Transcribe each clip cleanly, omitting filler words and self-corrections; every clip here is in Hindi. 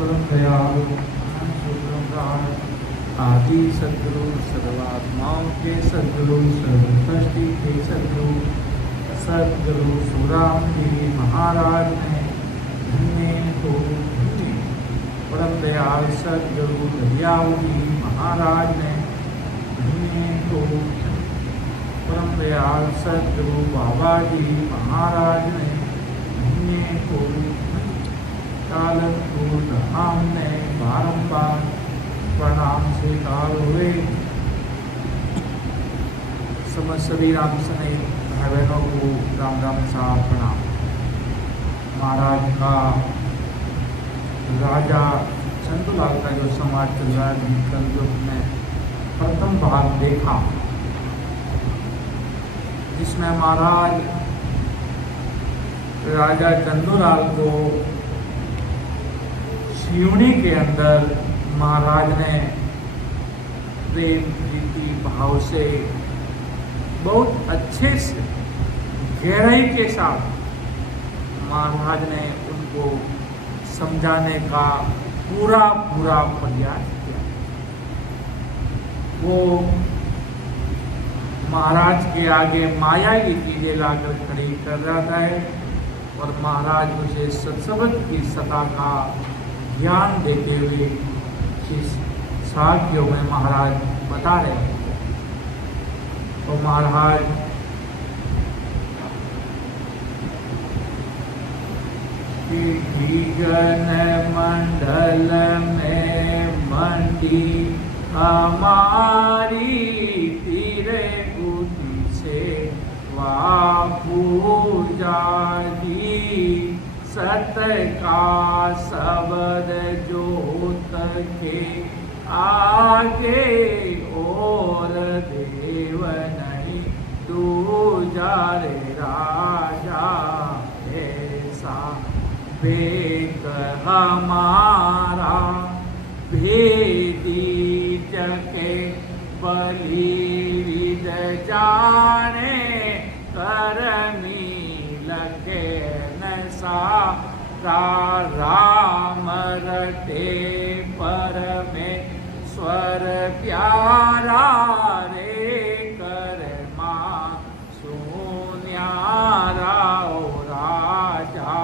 परम दयालु सुप्रकार आदि सद्गुरु सर्वात्माओं के सद्गुरु सर्वसृष्टि के सद्गुरु सद्गुरु सुराम देवी महाराज ने धन्य को धन्य परम दयाल सद्गुरु दयाल जी महाराज ने धन्य को परम दयाल सद्गुरु बाबा जी महाराज ने धन्य को कालकूट हमने बारंबार प्रणाम स्वीकार हुए। समस्त श्री राम सने भाई बहनों को राम राम साहब प्रणाम। महाराज का राजा चंदूलाल का जो समाज चल रहा है कलयुग में प्रथम भाग देखा, जिसमें महाराज राजा चंदूलाल को सिवनी के अंदर महाराज ने प्रेम प्रीति भाव से बहुत अच्छे से गहराई के साथ महाराज ने उनको समझाने का पूरा प्रयास किया। वो महाराज के आगे माया की चीजें लाकर खड़ी कर रहा था और महाराज उसे सत्संग की सत्ता का ज्ञान देते हुए इस साक्यों में महाराज बता रहे हैं। तो महाराज गगन मंडल में मंडी हमारी तीरे गुटी से पूजा जी सत का शब्द जोत के आगे और देव नहीं दूजा रे राजा ऐसा बेक हमारा भेदी जके बलि विद जाने करमी लगे राम रटे परमेश्वर प्यारा रे कर माँ सुन्यारा राजा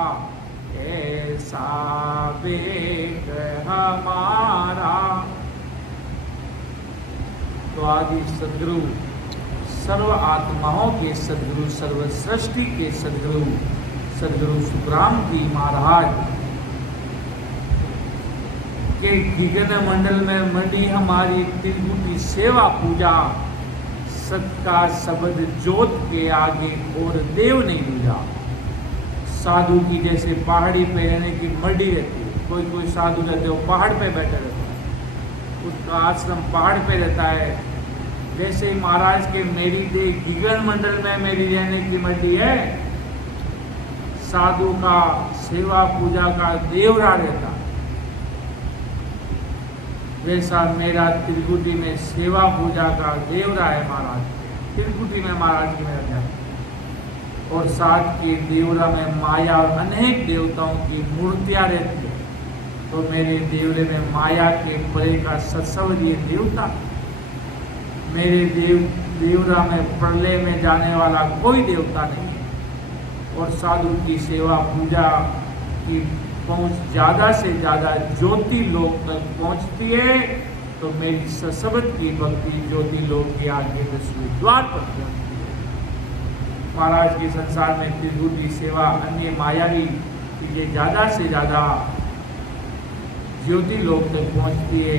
ऐसा बेक हमारा। तो आदि सद्गुरु सर्व आत्माओं के सद्गुरु सर्व सृष्टि के सद्गुरु सद्गुरु सुखराम जी महाराज के गगन मंडल में मंडी हमारी त्रिगुटी सेवा पूजा सत का शब्द जोत के आगे और देव नहीं दूजा। साधु की जैसे पहाड़ी पे रहने की मंडी रहती है, कोई साधु रहते हो पहाड़ पे बैठे रहता है, उसका आश्रम पहाड़ पे रहता है। जैसे ही महाराज के मेरी दे गगन मंडल में मेरी रहने की मंडी है, साधु का सेवा पूजा का देवरा रहता, वैसा मेरा त्रिकुटी में सेवा पूजा का देवरा है महाराज। त्रिकुटी में महाराज की मेरा जाता और साथ के देवरा में माया और अनेक देवताओं की मूर्तियां रहती है। तो मेरे देवरे में माया के परे का सत्सवरीय देवता, मेरे देवरा में प्रलय में जाने वाला कोई देवता नहीं है। और साधु की सेवा पूजा की पहुंच ज़्यादा से ज़्यादा ज्योति लोक तक पहुंचती है। तो मेरी सशब्द की भक्ति ज्योति लोक के आगे 10वें द्वार पर पहुंचती है। महाराज के संसार में त्रिभुटी सेवा अन्य मायावी चीजें ज़्यादा से ज़्यादा ज्योति लोक तक पहुंचती है,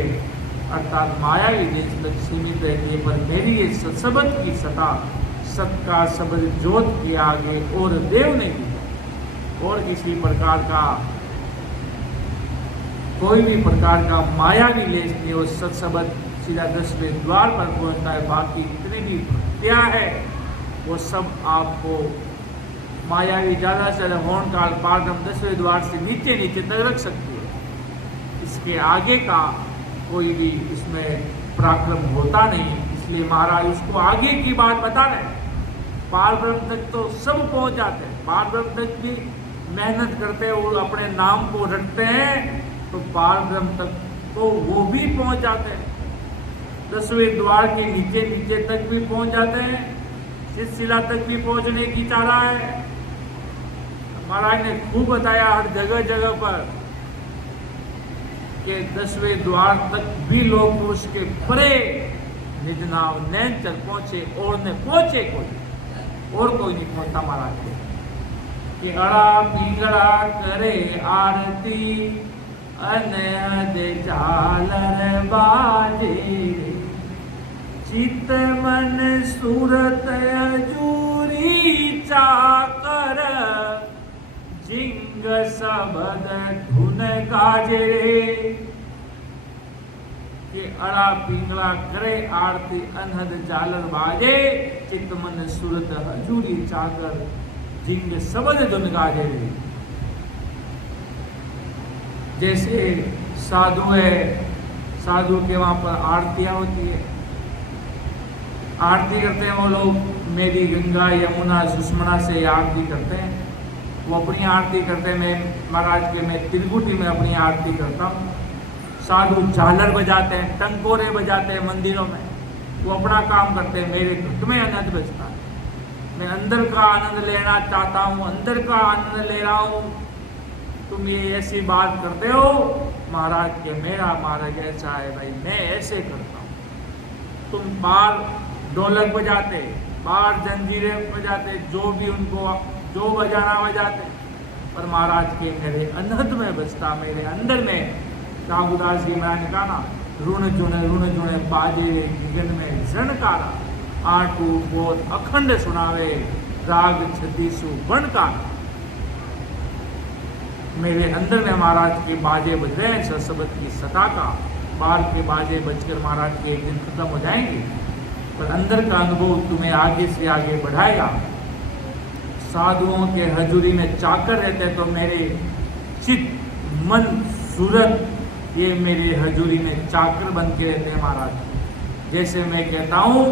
अर्थात मायावी देश तक सीमित रहती है। पर मेरी ये सशब्द की सत्ता सत का शब्द जोत के आगे और देव नहीं दिया। और किसी प्रकार का कोई भी प्रकार का मायावी लेश नहीं, वो सत शब्द सीधा 10वें द्वार पर पहुंचता है। बाकी जितनी भी भक्तियां है वो सब आपको मायावी ज़्यादा से ज़्यादा होन काल पारदम 10वें द्वार से नीचे तक रख सकती है। इसके आगे का कोई भी इसमें पराक्रम होता नहीं, इसलिए महाराज उसको आगे की बात बता रहे हैं। पार ब्रह्म तक तो सब पहुंच जाते हैं, पार ब्रह्म तक भी मेहनत करते हैं और अपने नाम को रखते हैं, तो पार ब्रह्म तक तो वो भी पहुंच जाते हैं। 10वें द्वार के नीचे नीचे तक भी पहुंच जाते हैं, शिला तक भी पहुंचने की चाह रहा है। महाराज ने खूब बताया हर जगह जगह पर कि 10वें द्वार तक भी लोग पुरुष के परे निज नाव नैन चल पहुंचे और न पहुंचे कोई और कोई नहीं पहुंचता महाराज के कि अड़ा पिंगड़ा करे आरती अनहद झालर बाजे चित मन सूरत अजूरी चाकर जिंग सबद धुन गाजे कि अड़ा पिंगला करे आरती अनहद झालर बाजे चित मन सूरत हजूरी चाकर जिंग सबद धुन गाजे। जैसे साधु है, साधु के वहां पर आरतियां होती है, आरती करते हैं वो लोग, मेरी गंगा यमुना सुषमना से आरती करते हैं, वो अपनी आरती करते हैं। मैं महाराज के मैं त्रिकुटी में अपनी आरती करता हूँ। साधु झालर बजाते हैं, टंकोरे बजाते हैं मंदिरों में, वो अपना काम करते हैं। मेरे घट में आनंद बजता है, मैं अंदर का आनंद लेना चाहता हूँ, अंदर का आनंद ले रहा हूँ। तुम ये ऐसी बात करते हो महाराज के मेरा मार्ग ऐसा है भाई, मैं ऐसे करता हूँ। तुम बाहर ढोलक बजाते, बाहर जंजीरें बजाते, जो भी उनको जो बजाना बजाते, पर महाराज के मेरे अनहद में बजता, मेरे अंदर में। ठाकुरदास जी महाराज ने कहा ना, ऋण जुने बाजे गगन में झणकारा, आटू बोल अखंड सुनावे राग छत्तीसु बनकार। मेरे अंदर में महाराज के बाजे बज रहे हैं, सरसबत की सता का। बाहर के बाजे बजकर महाराज के एक दिन खत्म हो जाएंगे, पर अंदर का अनुभव तुम्हें आगे से आगे बढ़ाएगा। साधुओं के हजूरी में चाकर रहते तो मेरे चित्त मन सूरत ये मेरे हजूरी में चाकर बन के रहते हैं महाराज। जैसे मैं कहता हूँ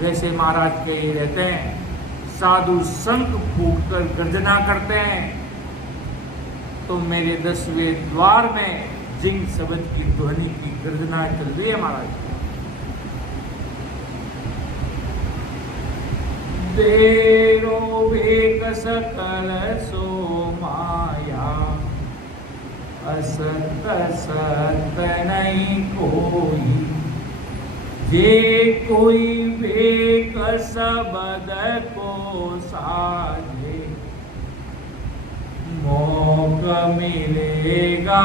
वैसे महाराज के ये रहते हैं। साधु शंख फूंक कर गर्जना करते हैं तो मेरे 10वें द्वार में जिंग शब्द की ध्वनि की गर्जना चल रही है महाराज। तेरो वेक सकल सो माया, असत सत नहीं कोई, जे कोई वेक सबद को साजे, मोक मिलेगा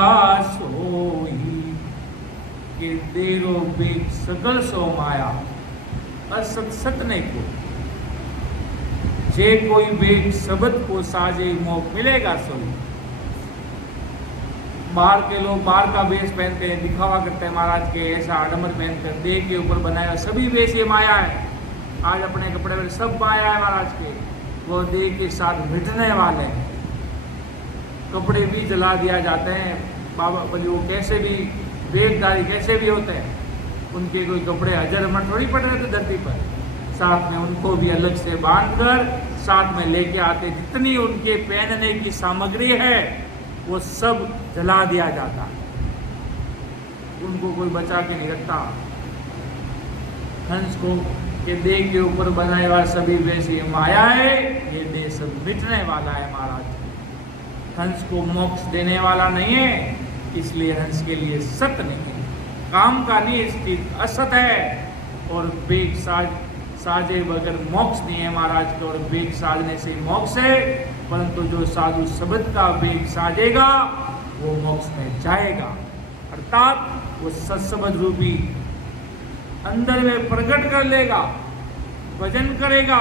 सोई। कि तेरो वेक सकल सो माया, असत सत नहीं कोई, जे कोई वेग शब्द को साजे मोह मिलेगा सोई। बाहर के लोग बाहर का वेश पहनते हैं, दिखावा करते हैं महाराज के, ऐसा आडम्बर पहनकर देह के ऊपर बनाया सभी वेश ये माया है। आज अपने कपड़े में सब माया है महाराज के, वो देह के साथ मिटने वाले हैं। कपड़े भी जला दिया जाते हैं बाबा बोली, वो कैसे भी वेदधारी कैसे भी होते हैं, उनके कोई कपड़े अजर अमर थोड़ी पड़ रहे थे धरती पर। साथ में उनको भी अलग से बांधकर साथ में लेके आते, जितनी उनके पहनने की सामग्री है वो सब जला दिया जाता, उनको कोई बचा के नहीं रखता। हंस को के देह के ऊपर बनाए हुआ सभी वैसी माया है, ये देह सब मिटने वाला है महाराज। हंस को मोक्ष देने वाला नहीं है, इसलिए हंस के लिए सत नहीं है, काम का नहीं, स्थित असत है। और वेग साजे बगैर मोक्ष नहीं है महाराज के, और वेग साजने से मोक्ष है। परंतु जो साधु शब्द का वेग साजेगा वो मोक्ष में जाएगा, अर्थात वो सत्शब्द रूपी अंदर में प्रकट कर लेगा, भजन करेगा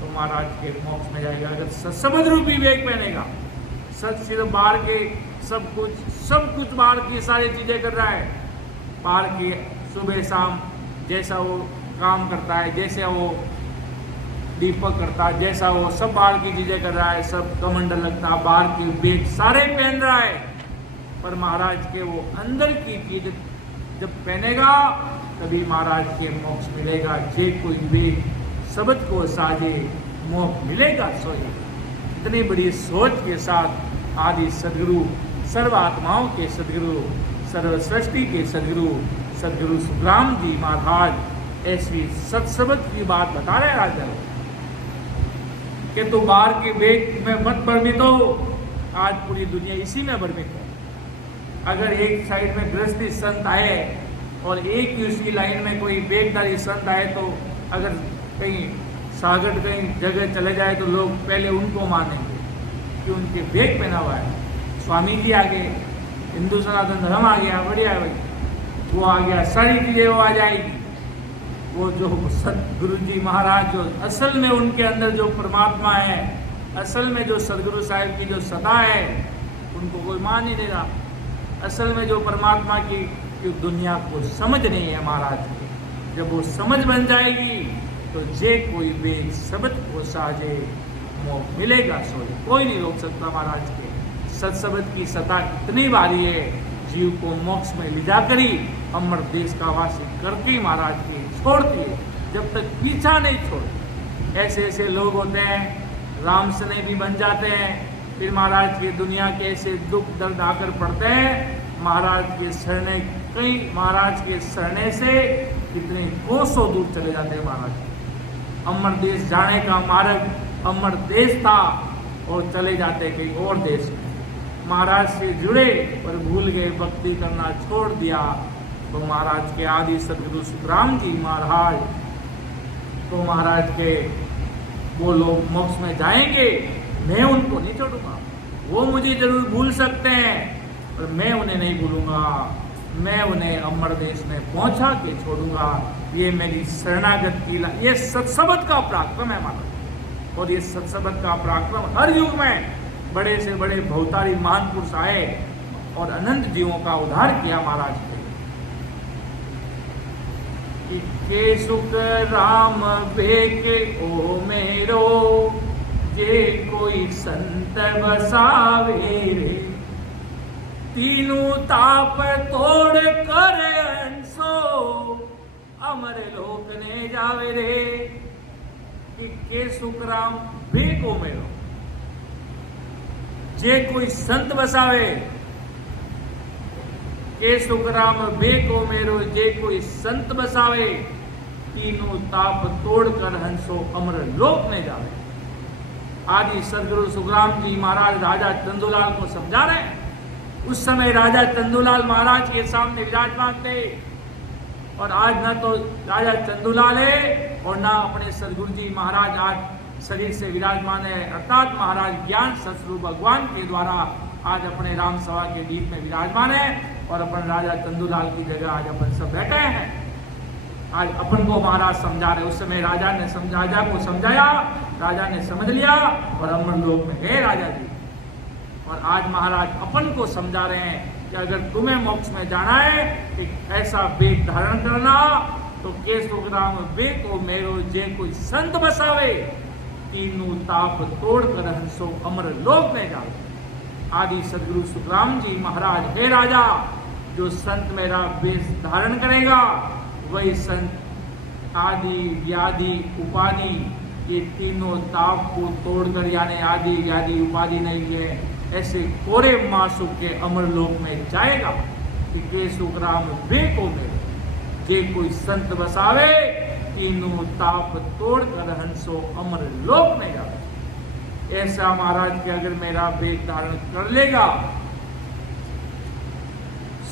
तो महाराज के मोक्ष में जाएगा। अगर सत्शब्द रूपी वेग पहनेगा, सच सिर्फ बाहर के सब कुछ बाहर की सारी चीजें कर रहा है, बाहर की सुबह शाम जैसा वो काम करता है, जैसे वो दीपक करता है, जैसा वो सब बाहर की चीजें कर रहा है, सब कमंडल लगता है, बाहर के वेग सारे पहन रहा है, पर महाराज के वो अंदर की चीज जब पहनेगा तभी महाराज के मोक्ष मिलेगा। जे कोई वेग शब्द को साजे मोक्ष मिलेगा सोए। इतनी बड़ी सोच के साथ आदि सदगुरु सर्व आत्माओं के सदगुरु, सर्व सृष्टि के सदगुरु सुखराम जी महाराज ऐसी सत्सबद की बात बता रहे राजा कि तू बाहर के वेग में मत भ्रमित हो। आज पूरी दुनिया इसी में भ्रमित है। अगर एक साइड में गृहस्थी संत आए और एक ही उसी लाइन में कोई वेगधारी संत आए, तो अगर कहीं सागर कहीं जगह चले जाए तो लोग पहले उनको मानेंगे कि उनके वेग पहना हुआ है। स्वामी जी आ गए, हिंदू सनातन धर्म आ गया, बढ़िया है भाई, वो आ गया, सारी चीज़ें वो आ जाएगी। वो जो सतगुरु जी महाराज जो असल में उनके अंदर जो परमात्मा है, असल में जो सदगुरु साहिब की जो सत्ता है, उनको कोई मान ही नहीं रहा। असल में जो परमात्मा की जो दुनिया को समझ नहीं है महाराज की, जब वो समझ बन जाएगी तो जे कोई वेग शब्द को साजे मोह मिलेगा सोए, कोई नहीं रोक सकता महाराज के। सत्शब्द की सत्ता इतनी भारी है, जीव को मोक्ष में ले जाकर ही अमर देश का वासी करती महाराज की छोड़ती है, जब तक पीछा नहीं छोड़ती। ऐसे ऐसे लोग होते हैं, राम सने भी बन जाते हैं, फिर महाराज की दुनिया के ऐसे दुख दर्द आकर पड़ते हैं। महाराज के शरणे, कई महाराज के शरणे से कितने कोसों दूर चले जाते हैं महाराज। अमर देश जाने का मार्ग अमर देश था और चले जाते कहीं और देश में। महाराज से जुड़े पर भूल गए, भक्ति करना छोड़ दिया। तो महाराज के आदि सदगुरु सुखराम जी महाराज, तो महाराज के वो लोग मोक्ष में जाएंगे, मैं उनको नहीं छोड़ूंगा। वो मुझे जरूर भूल सकते हैं पर मैं उन्हें नहीं भूलूंगा। मैं उन्हें अमर देश में पहुंचा के छोड़ूंगा। ये मेरी शरणागत की ये सत्सबद का पराक्रम है महाराज। और ये सत्सबद का पराक्रम हर युग में बड़े से बड़े भवतारी महान पुरुष आए और अनंत जीवों का उद्धार किया महाराज ने। के सुख राम भेके ओ मेरो, जे कोई संत बसावे रे, तीनों ताप तोड़ कर अंसो, अमर लोक ने जावे रे। के सुख राम भेको मेरो, जे कोई संत बसावे, के सुख राम भेको मेरो, जे कोई संत बसावे, तीनों ताप तोड़ कर हंसो अमर लोक में जावे। आदि सदगुरु सुखराम जी महाराज राजा चंदूलाल को समझा रहे हैं। उस समय राजा चंदूलाल महाराज के सामने विराजमान थे, और आज न तो राजा चंदूलाल है और न अपने सदगुरु जी महाराज आज शरीर से विराजमान है, अर्थात महाराज ज्ञान सतस्वरूप भगवान के द्वारा आज अपने राम सभा के बीच में विराजमान है, और अपन राजा चंदूलाल की जगह आज अपन सब बैठे हैं। आज अपन को महाराज समझा रहे। उस समय राजा को समझाया, राजा ने समझ लिया और अमर लोक में गए राजा जी। और आज महाराज अपन को समझा रहे हैं कि अगर तुम्हें मोक्ष में जाना है, एक ऐसा वेग धारण करना, तो के सुखराम वेग मेरो, जे कोई संत बसावे, तीनों ताप तोड़ कर हंसो अमर लोक में जाओ। आदि सदगुरु सुखराम जी महाराज, हे राजा, जो संत मेरा वेश धारण करेगा वही संत आदि व्याधि उपाधि, ये तीनों ताप को तोड़कर, यानी आदि व्याधि उपाधि नहीं है, ऐसे कोरे मासुक के अमर लोक में जाएगा। कि सुखराम वेको में, जे कोई संत बसावे, तीनों ताप तोड़ कर हंसो अमर लोक में जावे। ऐसा महाराज के अगर मेरा वेग धारण कर लेगा,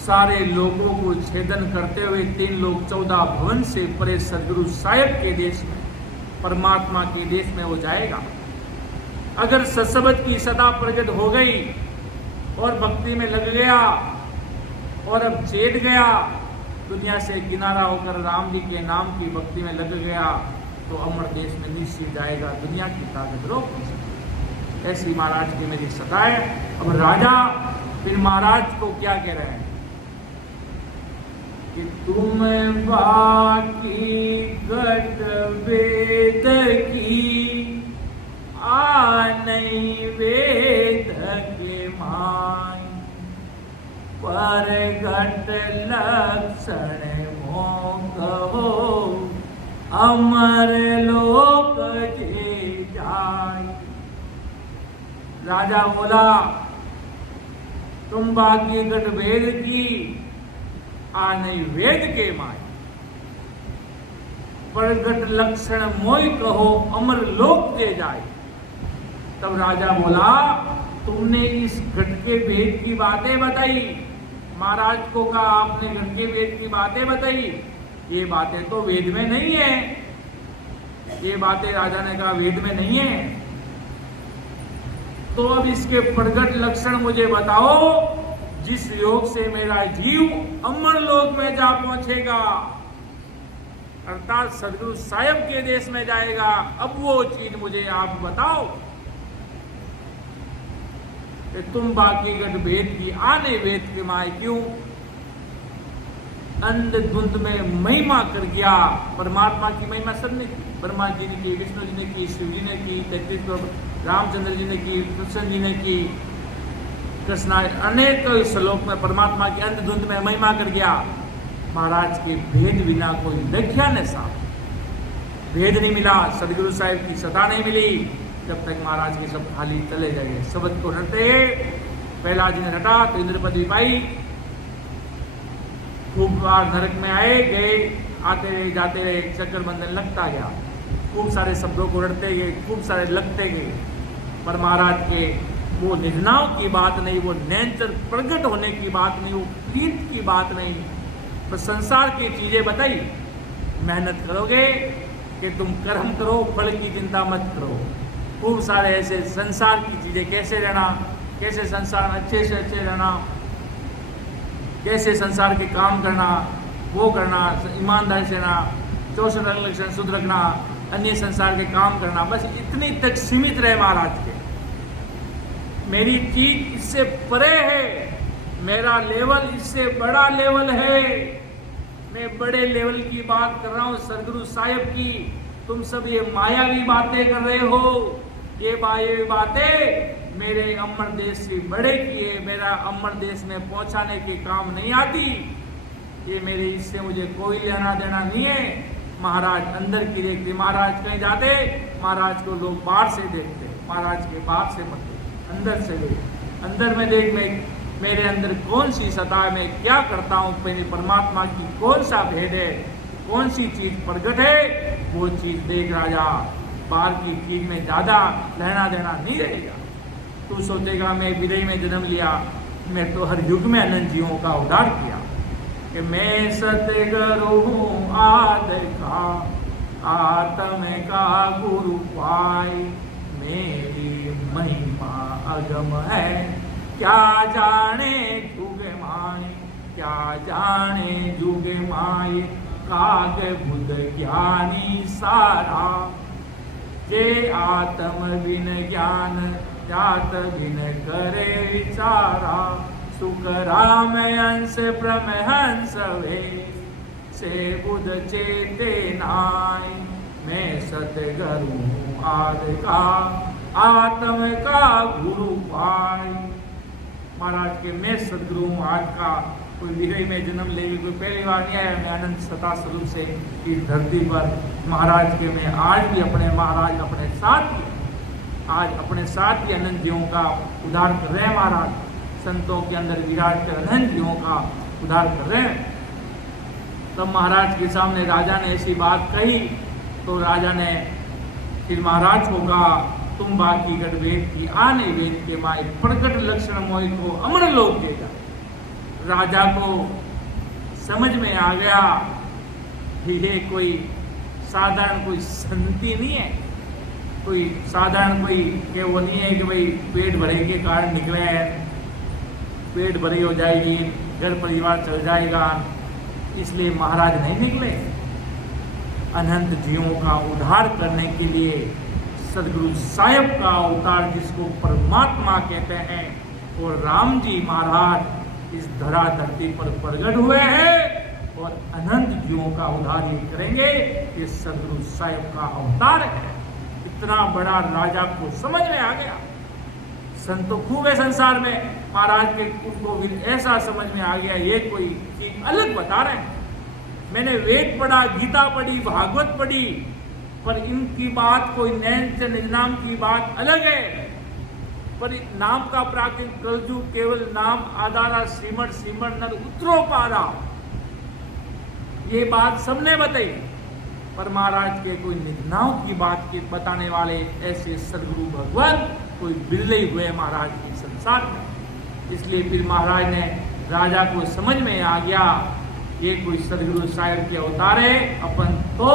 सारे लोगों को छेदन करते हुए 3 लोक 14 भवन से परे सदगुरु साहिब के देश में, परमात्मा के देश में वो जाएगा। अगर सत्सबद की सदा प्रकट हो गई और भक्ति में लग गया और अब चेत गया, दुनिया से किनारा होकर राम जी के नाम की भक्ति में लग गया, तो अमर देश में निश्चित जाएगा। दुनिया की ताकत रोक नहीं सकती। ऐसी महाराज की मेरी सदा है। अब राजा फिर महाराज को क्या कह रहे हैं कि तुम बाकी गट वेद की नहीं वेद के मान, पर घट लक्षण मोह हो अमर लोक जे जाय। राजा बोला तुम बाकी गट वेद की आ नहीं वेद के माय, प्रगट लक्षण मोय कहो अमर लोक दे जाए। तब राजा बोला, तुमने इस घट के वेद की बातें बताई, महाराज को कहा आपने घट के वेद की बातें बताई, ये बातें तो वेद में नहीं है, ये बातें राजा ने कहा वेद में नहीं है, तो अब इसके प्रगट लक्षण मुझे बताओ जिस योग से मेरा जीव अमर लोक में जा पहुंचेगा, अर्थात सदगुरु साहिब के देश में जाएगा। अब वो चीज मुझे आप बताओ। तुम बाकी गट वेद की आने वेद के माय क्यों, अंध धुंध में महिमा कर गया। परमात्मा की महिमा सबने की, ब्रह्मा जी ने की, विष्णु जी ने की, शिव जी ने की, 33 रामचंद्र जी ने की, कृष्ण जी ने की, कृष्णा अनेक श्लोक में परमात्मा की अंध धुंध में महिमा कर गया। महाराज के भेद बिना कोई देखा न साहब, भेद नहीं मिला, सदगुरु साहिब की सता नहीं मिली, जब तक महाराज के सब खाली चले जाएंगे। शब्द को रटते पहला जी ने रटा तो इंद्र पदवी पाई, खूब बार नरक में आए गए, आते रहे जाते रहे, चक्कर बंधन लगता गया, खूब सारे शब्दों को रटते गए, खूब सारे लगते गए, पर महाराज के वो निधनाओं की बात नहीं, वो नेचर प्रकट होने की बात नहीं, वो प्रीत की बात नहीं, बस संसार की चीजें बताई। मेहनत करोगे कि तुम कर्म करो, फल की चिंता मत करो। खूब सारे ऐसे संसार की चीजें, कैसे रहना, कैसे संसार में अच्छे से अच्छे रहना, कैसे संसार के काम करना, वो करना, ईमानदारी से रहना, 64 लक्षण शुद्ध रखना, अन्य संसार के काम करना, बस इतनी तक सीमित रहे महाराज के। मेरी चीज इससे परे है, मेरा लेवल इससे बड़ा लेवल है, मैं बड़े लेवल की बात कर रहा हूँ सदगुरु साहिब की। तुम सब ये मायावी बातें कर रहे हो, ये मायावी बातें मेरे अमर देश से बड़े किए, मेरा अमर देश में पहुंचाने के काम नहीं आती, ये मेरे इससे मुझे कोई लेना देना नहीं है। महाराज अंदर की देखते, महाराज कहीं जाते महाराज को लोग बाहर से देखते, महाराज के बाहर से मत देख, अंदर से देख, अंदर में देख, मैं मेरे अंदर कौन सी सता है, मैं क्या करता हूँ, मेरी परमात्मा की कौन सा भेद है, कौन सी चीज प्रगट है, वो चीज देख राजा। बाहर की चीज में ज्यादा लेना देना नहीं रहेगा। तू सोचेगा मैं विदय में जन्म लिया, मैं तो हर युग में अनंत जीवों का उद्धार किया, कि मैं सतगुरु हूँ आदर का, आत्म का गुरु पाई, मेरी महिमा अगम है, क्या जाने जुग माय, क्या जाने जुग माय, काग बुध ज्ञानी सारा, जे आत्म बिन ज्ञान जात बिन करे विचारा, सुख राम अंश ब्रह्महंस वे, से बुध चेते नाय, मैं सतगुरु आद का, आत्म का गुरु पाय। महाराज के मैं सदगुरु हूँ आज का, कोई विरह में जन्म ले, कोई पहली बार नहीं आया, मैं अनंत सता स्वरूप से इस धरती पर महाराज के मैं आज भी अपने महाराज अपने साथ ही, आज अपने साथ ही अनंत जीवों का उद्धार कर रहे हैं। महाराज संतों के अंदर विराज कर अनंत जीवों का उद्धार कर रहे हैं। तब महाराज के सामने राजा ने ऐसी बात कही, तो राजा ने फिर महाराज को कहा, तुम बाकी गढ़ वेद की आने वेद के माय, प्रकट लक्षण मोहित को अमर लोक देगा। राजा को समझ में आ गया ये कोई साधारण कोई संति नहीं है, कोई साधारण कोई के वो नहीं है कि भाई पेट भरे के कारण निकले हैं, पेट भरी हो जाएगी, घर परिवार चल जाएगा, इसलिए महाराज नहीं निकले। अनंत जीवों का उद्धार करने के लिए सदगुरु साहिब का अवतार, जिसको परमात्मा कहते हैं, और राम जी महाराज इस धरा धरती पर प्रकट हुए हैं और अनंत जीवों का उद्धार ये करेंगे। ये सदगुरु साहिब का अवतार है। इतना बड़ा राजा को समझ में आ गया। संत तो खूब है संसार में, महाराज के उनको भी ऐसा समझ में आ गया, ये कोई चीज अलग बता रहे हैं। मैंने वेद पढ़ा, गीता पढ़ी, भागवत पढ़ी, पर इनकी बात कोई नैन से निजनाम की बात अलग है। पर नाम का प्राकृत कलजू केवल नाम आधारा श्रीमण श्रीमण नर उतरो पारा, ये बात सबने बताई, पर महाराज के कोई निघनाओं की बात के बताने वाले ऐसे सदगुरु भगवान कोई बिरले हुए महाराज के संसार में। इसलिए फिर महाराज ने राजा को समझ में आ गया ये कोई सदगुरु साहिब के अवतार है, अपन तो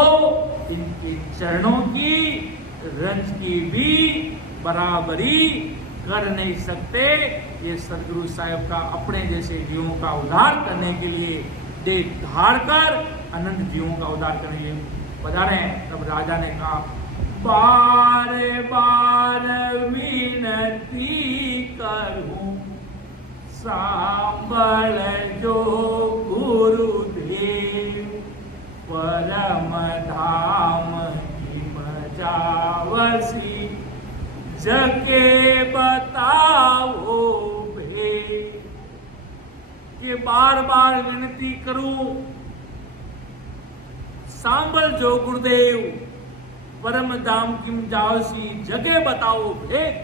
इनके चरणों की रंज की भी बराबरी कर नहीं सकते। ये सदगुरु साहिब का अपने जैसे जीवों का उद्धार करने के लिए देह धार कर अनंत जीवों का उद्धार करने के लिए पधारे हैं। तब राजा ने कहा, बार बार विनती करूं, सांबल जो गुरुदेव, परम धाम की मजावसी, जके बताओ भे। ये बार बार विनती करूं, सांबल जो गुरुदेव, परम धाम की जावसी, जगह बताओ भेद।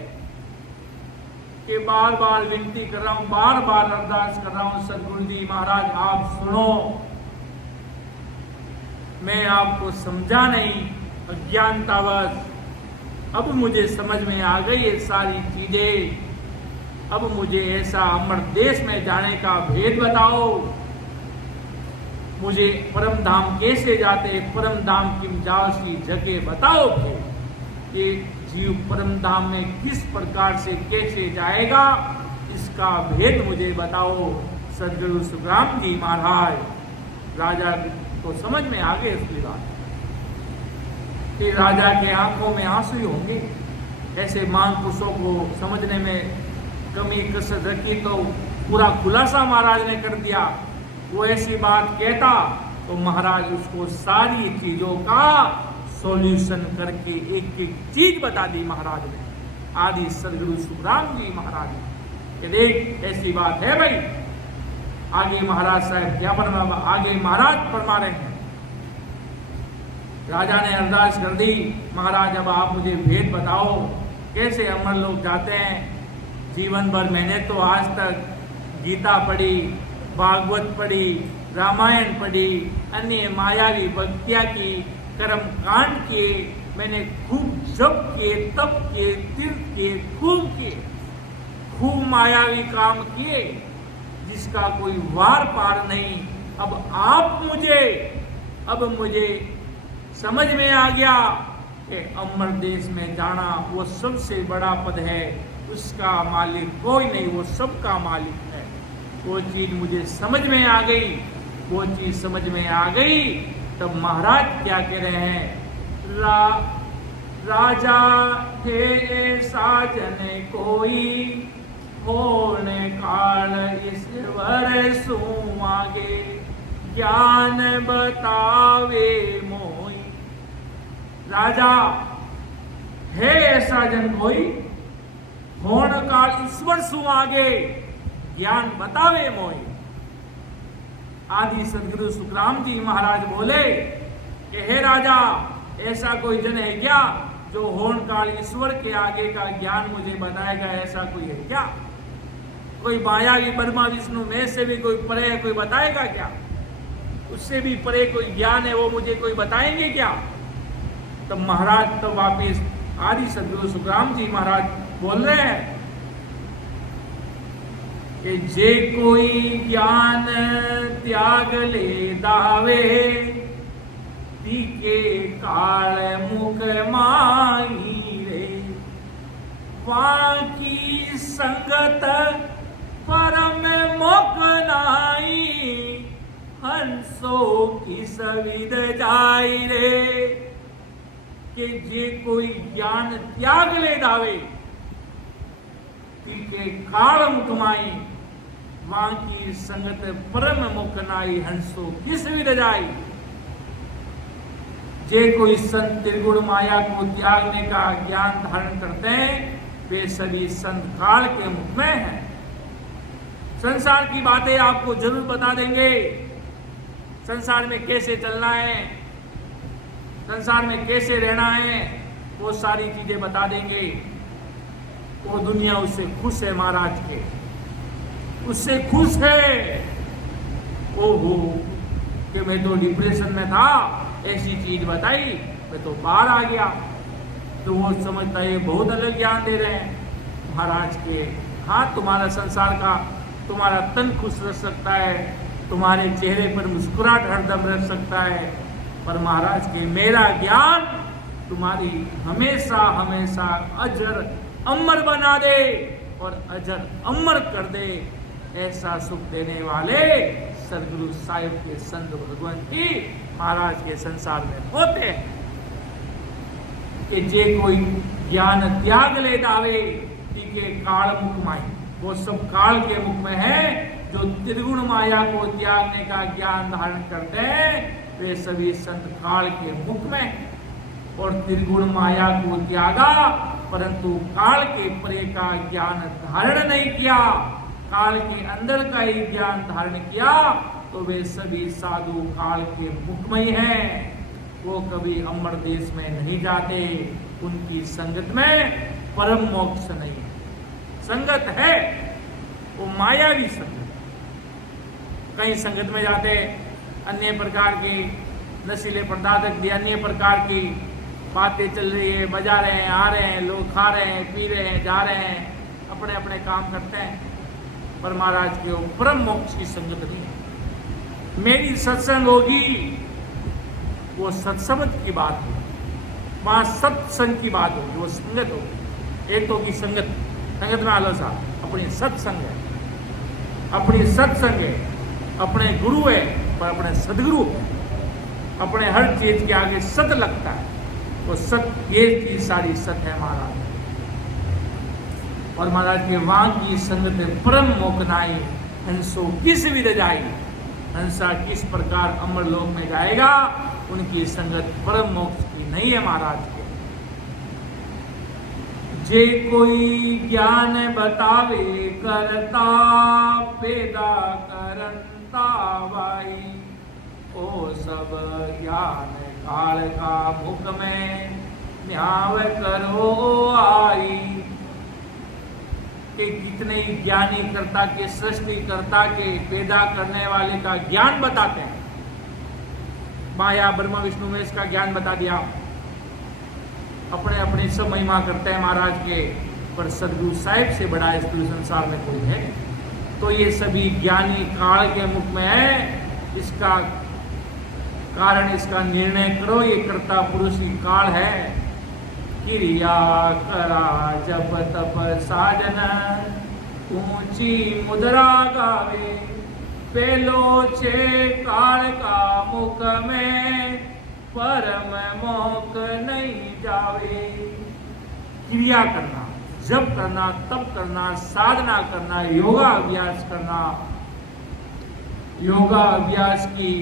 कि बार बार विनती कर रहा हूं, बार बार अरदास कर रहा हूं, सदगुरु जी महाराज आप सुनो, मैं आपको समझा नहीं, अज्ञानतावश। अब मुझे समझ में आ गई ये सारी चीजें, अब मुझे ऐसा अमर देश में जाने का भेद बताओ, मुझे परम धाम कैसे जाते, परम धाम की जावसी जगह बताओ। ये जीव परम धाम में किस प्रकार से कैसे जाएगा, इसका भेद मुझे बताओ सदगुरु सुखराम जी महाराज। राजा को समझ में आ गई उसकी बात कि राजा के आंखों में आंसू होंगे। ऐसे महापुरुषों को समझने में कमी कसर रखी तो पूरा खुलासा महाराज ने कर दिया। वो ऐसी बात कहता तो महाराज उसको सारी चीजों का सॉल्यूशन करके एक एक चीज बता दी महाराज ने। आदि सदगुरु सुखराम जी महाराज कि देख ऐसी बात है भाई। आगे महाराज साहब क्या फरमा, आगे महाराज फरमा रहे हैं। राजा ने अरदास कर दी, महाराज अब आप मुझे भेद बताओ, कैसे अमर लोग जाते हैं। जीवन भर मैंने तो आज तक गीता पढ़ी, भागवत पढ़ी, रामायण पढ़ी, अन्य मायावी भक्तियां की, कर्म कांड किए, मैंने खूब जप किए, तप किए, तीर्थ किए, खूब किए, खूब मायावी काम किए जिसका कोई वार पार नहीं। अब मुझे समझ में आ गया कि अमर देश में जाना वो सबसे बड़ा पद है, उसका मालिक कोई नहीं, वो सबका मालिक है। वो चीज मुझे समझ में आ गई, वो चीज समझ में आ गई। तब महाराज क्या कह रहे हैं, राजा थे साजन कोई, होने काल ईश्वर सुमागे, ज्ञान बतावे मोई। राजा है ऐसा जन कोई, होने काल ईश्वर सुमागे, ज्ञान बतावे मोई। आदि सदगुरु सुखराम जी महाराज बोले कि हे राजा, ऐसा कोई जन है क्या जो होन काल ईश्वर के आगे का ज्ञान मुझे बताएगा? ऐसा कोई है क्या? कोई माया की ब्रह्मा विष्णु में से भी कोई परे है, कोई बताएगा क्या? उससे भी परे कोई ज्ञान है, वो मुझे कोई बताएंगे क्या? तब महाराज तो वापिस आदि सदगुरु सुखराम जी महाराज बोल रहे हैं कि जे कोई ज्ञान त्याग ले दावे, तीके काल मुख माही रे, वाकी संगत परम मुख नाई, हंसो की सविद जाई रे। कि जे कोई ज्ञान त्याग ले दावे, तीके काल मुख माई, मां की संगत परम मुख नाई, हंसो किस विद जाई। जे कोई संत त्रिगुण माया को त्यागने का ज्ञान धारण करते हैं, वे सभी संत काल के मुख में हैं। संसार की बातें आपको जरूर बता देंगे, संसार में कैसे चलना है, संसार में कैसे रहना है, वो सारी चीजें बता देंगे। वो दुनिया उससे खुश है महाराज के, उससे खुश है। ओहो कि मैं तो डिप्रेशन में था, ऐसी चीज बताई, मैं तो बाहर आ गया। तो वो समझता है बहुत अलग ज्ञान दे रहे हैं महाराज के। हाँ, तुम्हारा संसार का तुम्हारा तन खुश रह सकता है, तुम्हारे चेहरे पर मुस्कुराहट हरदम रह सकता है, पर महाराज के मेरा ज्ञान तुम्हारी हमेशा हमेशा अजर अमर बना दे और अजर अमर कर दे। ऐसा सुख देने वाले सदगुरु साहिब के संत भगवान की महाराज के संसार में होते हैं कि जे कोई ज्ञान त्याग ले दावे के काल मुख माई, वो सब काल के मुख में है। जो त्रिगुण माया को त्यागने का ज्ञान धारण करते हैं वे सभी संत काल के मुख में। और त्रिगुण माया को त्यागा परंतु काल के परे का ज्ञान धारण नहीं किया, काल के अंदर का ही ज्ञान धारण किया, तो वे सभी साधु काल के मुख में ही हैं। वो कभी अमर देश में नहीं जाते, उनकी संगत में परम मोक्ष नहीं है। संगत है वो मायावी संगत। कई संगत में जाते अन्य प्रकार की नशीले पदार्थ की, अन्य प्रकार की बातें चल रही है, बजा रहे हैं, आ रहे हैं, लोग खा रहे हैं, पी रहे हैं, जा रहे हैं, अपने अपने काम करते हैं, पर महाराज की वो परम मोक्ष की संगत नहीं है। मेरी सत्संग होगी वो सत्संग की बात होगी, वहाँ सत्संग की बात होगी, वो संगत होगी। एक तो की संगत, संगत में आलो साहब अपनी सत्संग है, अपनी सत्संग है, अपने गुरु है, पर अपने सदगुरु है, अपने हर चीज के आगे सत लगता है, वो सत ये चीज सारी सत है महाराज। और महाराज के वहां की संगत परम मोकनाई, हंसो किस विध जाई, हंसा किस प्रकार अमर लोक में जाएगा, उनकी संगत परम मोक्ष की नहीं है महाराज के। जे कोई ज्ञान बतावे करता पैदा करता वाई, ओ सब ज्ञान काल का मुख में न्याव करो आई। कि कितने ही ज्ञानी कर्ता के, सृष्टि कर्ता के, पैदा करने वाले का ज्ञान बताते हैं। माया ब्रह्मा विष्णु महेश का ज्ञान बता दिया, अपने अपने सब महिमा करते हैं महाराज के, पर सदगुरु साहिब से बड़ा इस पूरे संसार में कोई है। तो ये सभी ज्ञानी काल के मुख में है, इसका कारण, इसका निर्णय करो। ये कर्ता पुरुष ही काल है। क्रिया करा जप तप साजन, ऊंची मुद्रा गावे, पेलो छे काल का मुख में परम मोक नहीं जावे। क्रिया करना, जप करना, तप करना, साधना करना, योगा अभ्यास करना, योगा अभ्यास की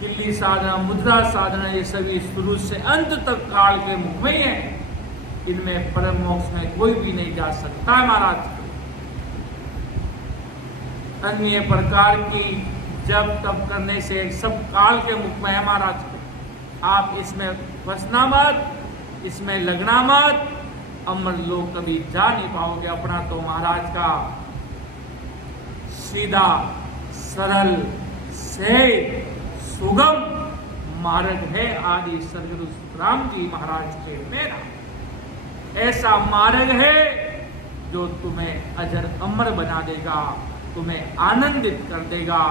किल्ली साधना, मुद्रा साधना, ये सभी शुरू से अंत तक काल के मुख में ही है। इनमें परम मोक्ष में कोई भी नहीं जा सकता है महाराज। अन्य प्रकार की जब तप करने से सब काल के मुख में है महाराज। आप इसमें फंसना मत, इसमें लगना मत, अमर लोग कभी जा नहीं पाओगे। अपना तो महाराज का सीधा सरल से सुगम मार्ग है आदि सदगुरु राम जी महाराज के मेरा। ऐसा मार्ग है जो तुम्हें अजर अमर बना देगा, तुम्हें आनंदित कर देगा,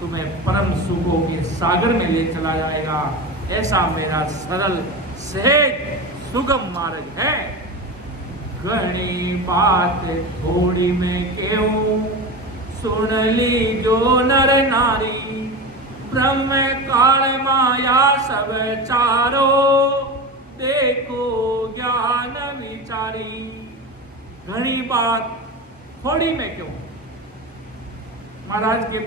तुम्हें परम सुखों के सागर में ले चला जाएगा। ऐसा मेरा सरल सहज सुगम मार्ग है। घनी बात थोड़ी में क्यों, सुन ली जो नर नारी, ब्रह्म काल माया सब चारो, देखो ज्ञान विचारी। घनी बात थोड़ी में क्यों। महाराज के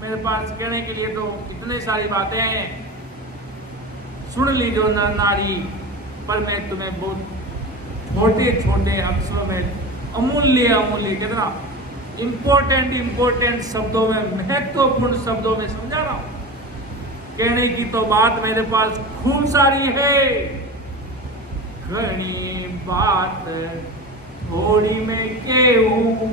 मेरे पास कहने के लिए तो इतनी सारी बातें हैं। सुन ली जो नर नारी, पर मैं तुम्हें बहुत छोटे छोटे अक्षरों में अमूल्य अमूल्य, कितना इंपॉर्टेंट शब्दों में, महत्वपूर्ण शब्दों में समझा रहा हूं। कहने की तो बात मेरे पास खूब सारी है। घनी बात थोड़ी में केहू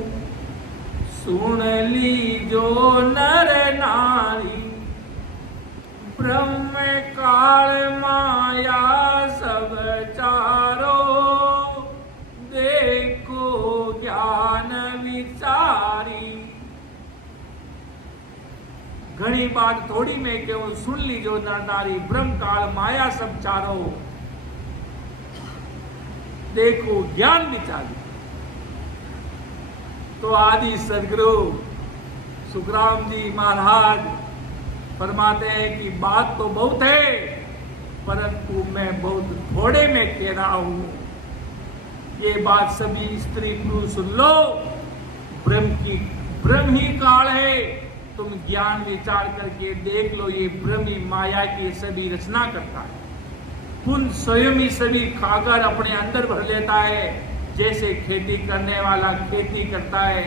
सुन लीजो नर नारी, ब्रह्म काल माया सब चारो, देखो ज्ञान विचारी। घणी बात थोड़ी में केहू सुन लीजो नर नारी, ब्रह्म काल माया सब चारो, देखो ज्ञान विचारी। तो आदि सदगुरु सुखराम जी महाराज फरमाते हैं कि बात तो बहुत है, परंतु मैं बहुत थोड़े में कह रहा हूं। ये बात सभी स्त्री पुरुष सुन लो। ब्रह्म ही काल है। तुम ज्ञान विचार करके देख लो, ये ब्रह्म ही माया की सभी रचना करता है। पुन स्वयं ही सभी खाकर अपने अंदर भर लेता है। जैसे खेती करने वाला खेती करता है,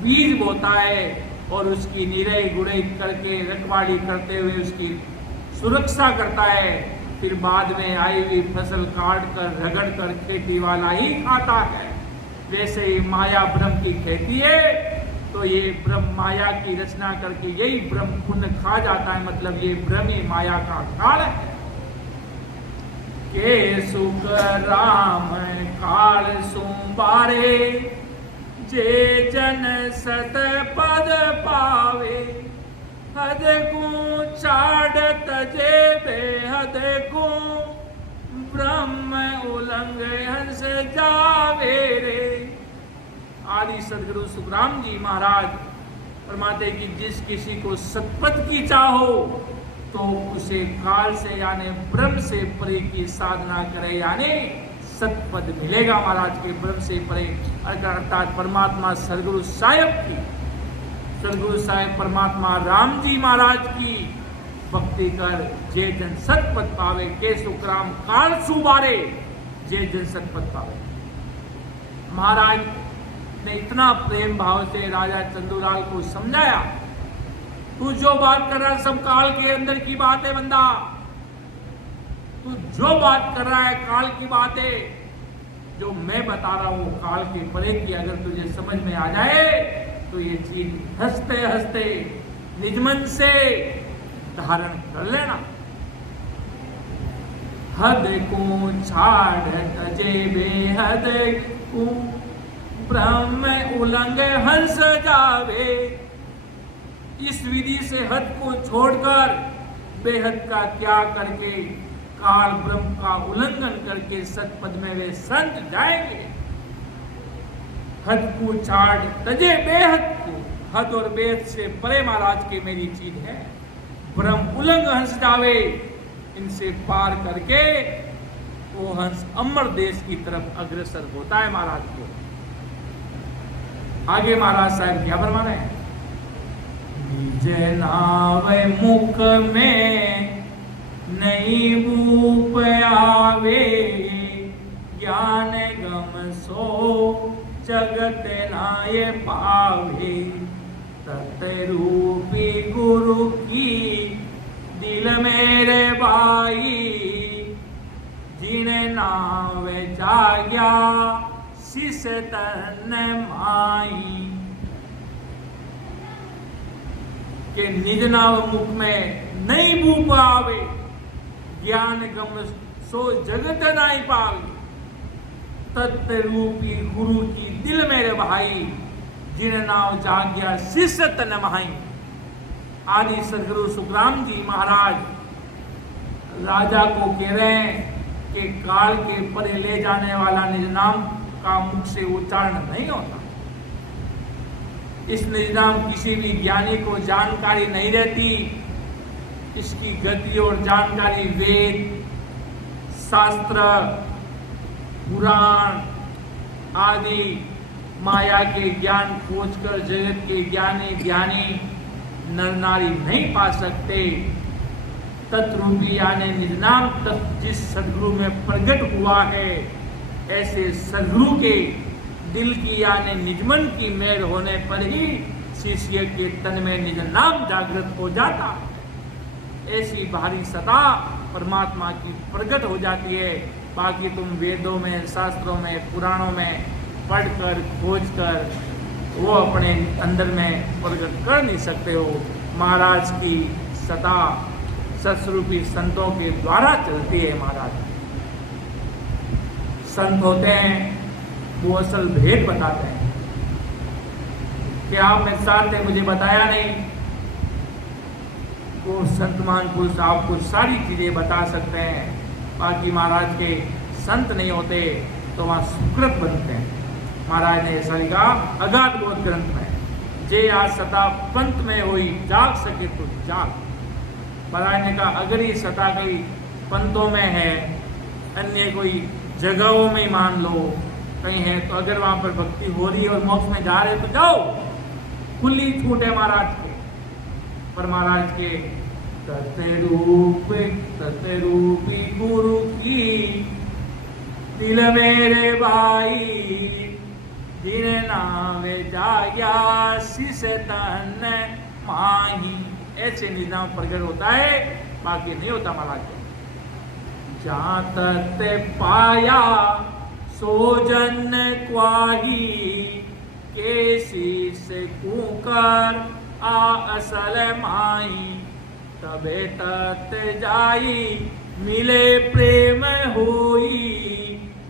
बीज बोता है और उसकी निराई गुड़ाई करके रखवाली करते हुए उसकी सुरक्षा करता है। फिर बाद में आई हुई फसल काट कर रगड़ कर खेती वाला ही खाता है। वैसे ही माया ब्रह्म की खेती है, तो ये ब्रह्म माया की रचना करके यही ब्रह्म पुण्य खा जाता है। मतलब ये ब्रह्म ही माया का काल है। के सुख राम काल सुबारे, जे जन सत पद पावे, हद को छाड़त जे बेहद को, ब्रह्म उलंग हंस जावे रे। आदि सदगुरु सुखराम जी महाराज फरमाते कि जिस किसी को सतपथ की चाहो तो उसे काल से यानी ब्रह्म से परे की साधना करे, यानी सतपद मिलेगा महाराज के ब्रह्म से परे। अर्थात परमात्मा सदगुरु साहेब की, सदगुरु साहेब परमात्मा राम जी महाराज की भक्ति कर जे जन सतपद पावे। के सुखराम काल सुबारे, जे जन सतपद पावे। महाराज ने इतना प्रेम भाव से राजा चंदूलाल को समझाया, तू जो बात कर रहा है सब काल के अंदर की बात है बंदा। तू जो बात कर रहा है काल की बात है। जो मैं बता रहा हूं काल के परे की अगर तुझे समझ में आ जाए तो ये चीज हंसते हंसते निजमन से धारण कर लेना। हद को छाड़ तजे बेहद को, ब्रह्म उलंग हंस जावे। इस विधि से हद को छोड़कर बेहद का त्याग करके काल ब्रह्म का उल्लंघन करके सतपद में वे संत जाएंगे। हद को छाड़ तजे बेहद को, हद और बेहद से परे महाराज के मेरी चीज है। ब्रह्म उल्लंघ हंस जावे, इनसे पार करके वो हंस अमर देश की तरफ अग्रसर होता है महाराज को। आगे महाराज साहब क्या फरमाना है? निज नाव मुख में नहीं भूप आवे, ज्ञान गम सो जगत नाय पावे। तत्रूपी गुरु की दिल मेरे भाई, जिन नाव जाग्या शिष तन माई। के निज नाव मुख में नहीं भूप आवे, ज्ञान गम सो जगत नाई पावे। तत्रूपी गुरु की दिल मेरे भाई, जिन नाव जाग्या शिष्य तन माई। आदि सदगुरु सुखराम जी महाराज राजा को कह रहे हैं कि काल के परे ले जाने वाला निज नाम का मुख से उच्चारण नहीं होता। इस निज नाम किसी भी ज्ञानी को जानकारी नहीं रहती। इसकी गति और जानकारी वेद, शास्त्र, पुराण आदि माया के ज्ञान खोजकर जगत के ज्ञानी नर नारी नहीं पा सकते। तत्रूपी यानी निज नाम तत्व जिस सदगुरु में प्रकट हुआ है, ऐसे सदगुरु के दिल की यानी निजमन की मेल होने पर ही शिष्य के तन में निज नाम जागृत हो जाता है। ऐसी भारी सत्ता परमात्मा की प्रकट हो जाती है। बाकी तुम वेदों में, शास्त्रों में, पुराणों में पढ़कर खोज कर वो अपने अंदर में प्रकट कर नहीं सकते हो। महाराज की सदा सस्वरूपी संतों के द्वारा चलती है। महाराज संत होते हैं, वो असल भेद बताते हैं कि आप मेरे साथ थे, मुझे बताया नहीं। वो संत महापुरुष आपको सारी चीजें बता सकते हैं। बाकी महाराज के संत नहीं होते तो वहाँ सुकृत बनते हैं। महाराज ने ऐसा लिखा अगाध बोध ग्रंथ में, जे आज सदा पंथ में हुई जाग सके तो जाग। महाराज ने कहा अगर ये सदा कहीं पंथों में है, अन्य कोई जगहों में मान लो कहीं है, तो अगर वहां पर भक्ति हो रही है और मोक्ष में जा रहे तो जाओ, खुली छूट है महाराज के। पर महाराज के तत्व रूपी गुरु की दिल मेरे भाई, जिने नावे जाया शिष तन माही। ऐसे निजाम प्रकट होता है, बाकी नहीं होता महाराज के। जहाँ तक पाया सोजन क्वाही, केसी से कूकर आ असल माई। तबे तत जाई मिले प्रेम होई,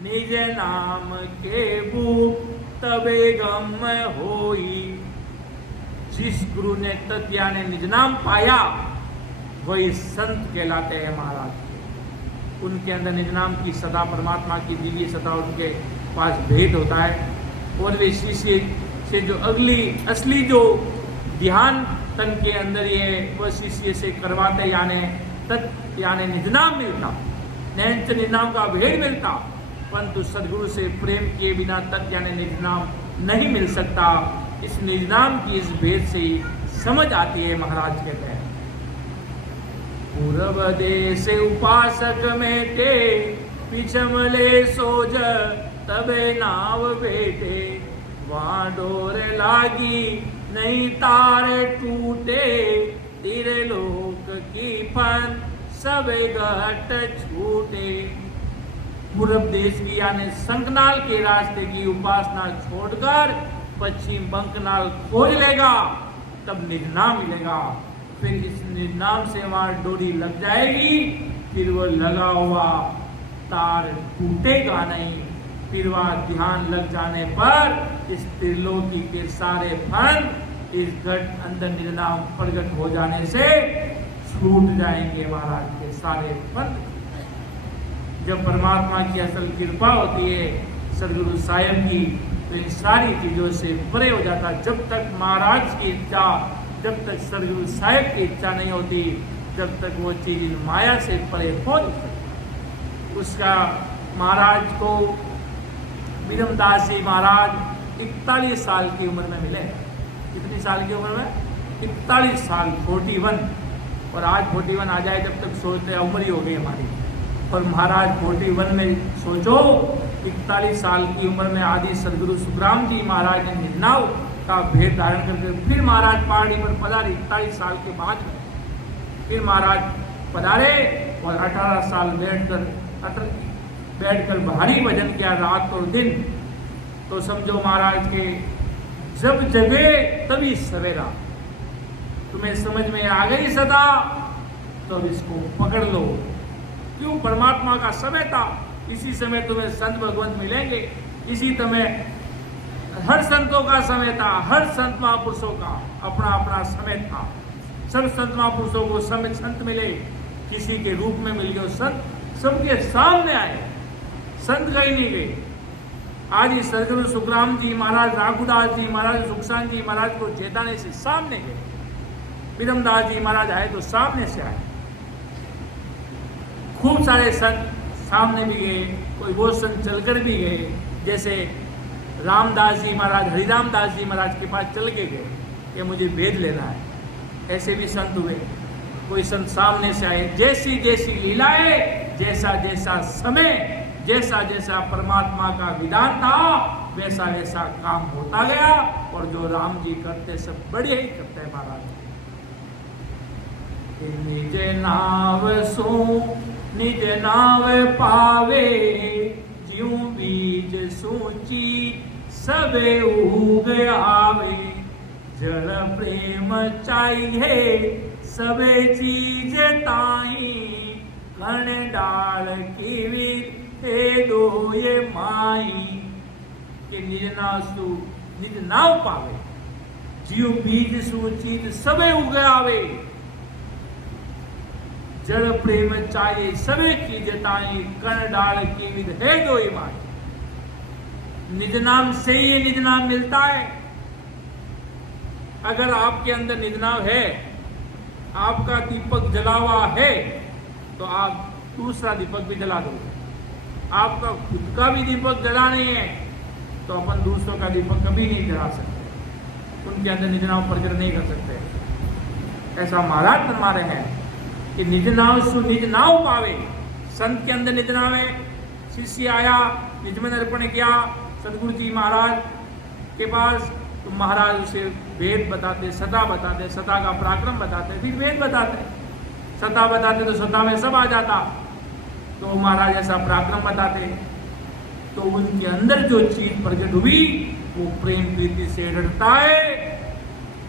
निज नाम के भूप तबे गम होई। जिस गुरु ने तत् यानी निज नाम पाया वही संत कहलाते हैं महाराज। उनके अंदर निज नाम की सदा, परमात्मा की दिव्य सदा उनके पास भेद होता है। और वे शिष्य से जो असली जो ध्यान तन के अंदर ये वह शिष्य से करवाते, यानी तत् यानी निज नाम मिलता, नैंच निज नाम का भेद मिलता। परंतु सदगुरु से प्रेम किए बिना तत् यानी निज नाम नहीं मिल सकता। इस निज नाम की इस भेद से ही समझ आती है। महाराज कहते हैं पूर्व देश उपासक में टे, पिछमले सोज तबे नाव बेटे। वहाँ डोर लागी नहीं तारे टूटे, तेरे लोक की फन सब घट छूटे। पूर्व देश की यानी संकनाल के रास्ते की उपासना छोड़कर पश्चिम बंकनाल खोज लेगा, तब निर्नाम मिलेगा। फिर इस निर्नाम से वहां डोरी लग जाएगी, फिर वो लगा हुआ तार टूटेगा नहीं। फिर वह ध्यान लग जाने पर इस त्रिलोकी के सारे फन इस घट अंदर निर्नाम प्रकट हो जाने से छूट जाएंगे। महाराज के सारे फन जब परमात्मा की असल कृपा होती है सदगुरु साहिब की, तो इन सारी चीजों से परे हो जाता। जब तक महाराज की इच्छा, जब तक सदगुरु साहिब की इच्छा नहीं होती, जब तक वो चीज माया से परे हो नहीं सकती। उसका महाराज को विरमदास जी महाराज 41 साल की उम्र में मिले। कितनी साल की उम्र में? 41 साल, 41। और आज 41 आ जाए जब तक सोचते उम्र ही हो गई हमारी। और महाराज 41 में सोचो, 41 साल की उम्र में आदि सदगुरु सुखराम जी महाराज ने निर्नाव का भेद धारण करके फिर महाराज पहाड़ी पर पधारे। 41 साल के बाद में फिर महाराज पधारे और 18 साल बैठकर भारी भजन किया रात और दिन। तो समझो महाराज के जब जगे तभी सवेरा। तुम्हें समझ में आ गई सदा, तो इसको पकड़ लो। क्यों? परमात्मा का समय था, इसी समय तुम्हें संत भगवंत मिलेंगे। इसी समय हर संतों का समय था, हर संत महापुरुषों का अपना अपना समय था। सब संत महापुरुषों को समय संत मिले, किसी के रूप में मिल गए संत, सबके सामने आए, संत कहीं नहीं गए। आज ही सदगुरु सुखराम जी महाराज, राघुदास जी महाराज, सुखसान जी महाराज को चेताने से सामने गए। विरमदास जी महाराज आए तो सामने से आए। खूब सारे संत सामने भी गए, कोई वो संत चलकर भी गए। जैसे रामदास जी महाराज, हरिरामदास जी महाराज के पास चल के गए कि मुझे भेद लेना है। ऐसे भी संत हुए। कोई संत सामने से आए। जैसी जैसी लीलाएं, जैसा जैसा समय, जैसा जैसा परमात्मा का विधान था, वैसा वैसा काम होता गया। और जो राम जी करते सब बढ़िया ही करते हैं महाराज। निज नाव सो निज नाव पावे, ज्यों बीज सूची सबे उग आवे, जड़ प्रेम चाहिए सबे चीज ताई, कण डाल कीवी ते दो ये माई। के निज नासु निज नाव पावे, जीव बीज सु चीज सबे उग आवे, जड़ प्रेम चाहिए सबे चीज ताई, कण डाल कीवी ते दो ये माई। निज नाम से ही ये निज नाम मिलता है। अगर आपके अंदर निज नाम है, आपका दीपक जला हुआ है, तो आप दूसरा दीपक भी जला दोगे। आपका खुद का भी दीपक जला नहीं है, तो अपन दूसरों का दीपक कभी नहीं जला सकते, उनके अंदर निज नाम प्रकट नहीं कर सकते। ऐसा महाराज फरमा रहे हैं कि निज नाम सु निज नाम पावे। संत के अंदर निज नाम है। शिष्य आया, निज में अर्पण किया सदगुरु जी महाराज के पास, तो महाराज उसे वेद बताते, सता बताते, सता का पराक्रम बताते, फिर वेद बताते, सता बताते तो सता में सब आ जाता। तो महाराज ऐसा पराक्रम बताते, तो उनके अंदर जो चीज प्रकट हुई वो प्रेम प्रीति से रटता है,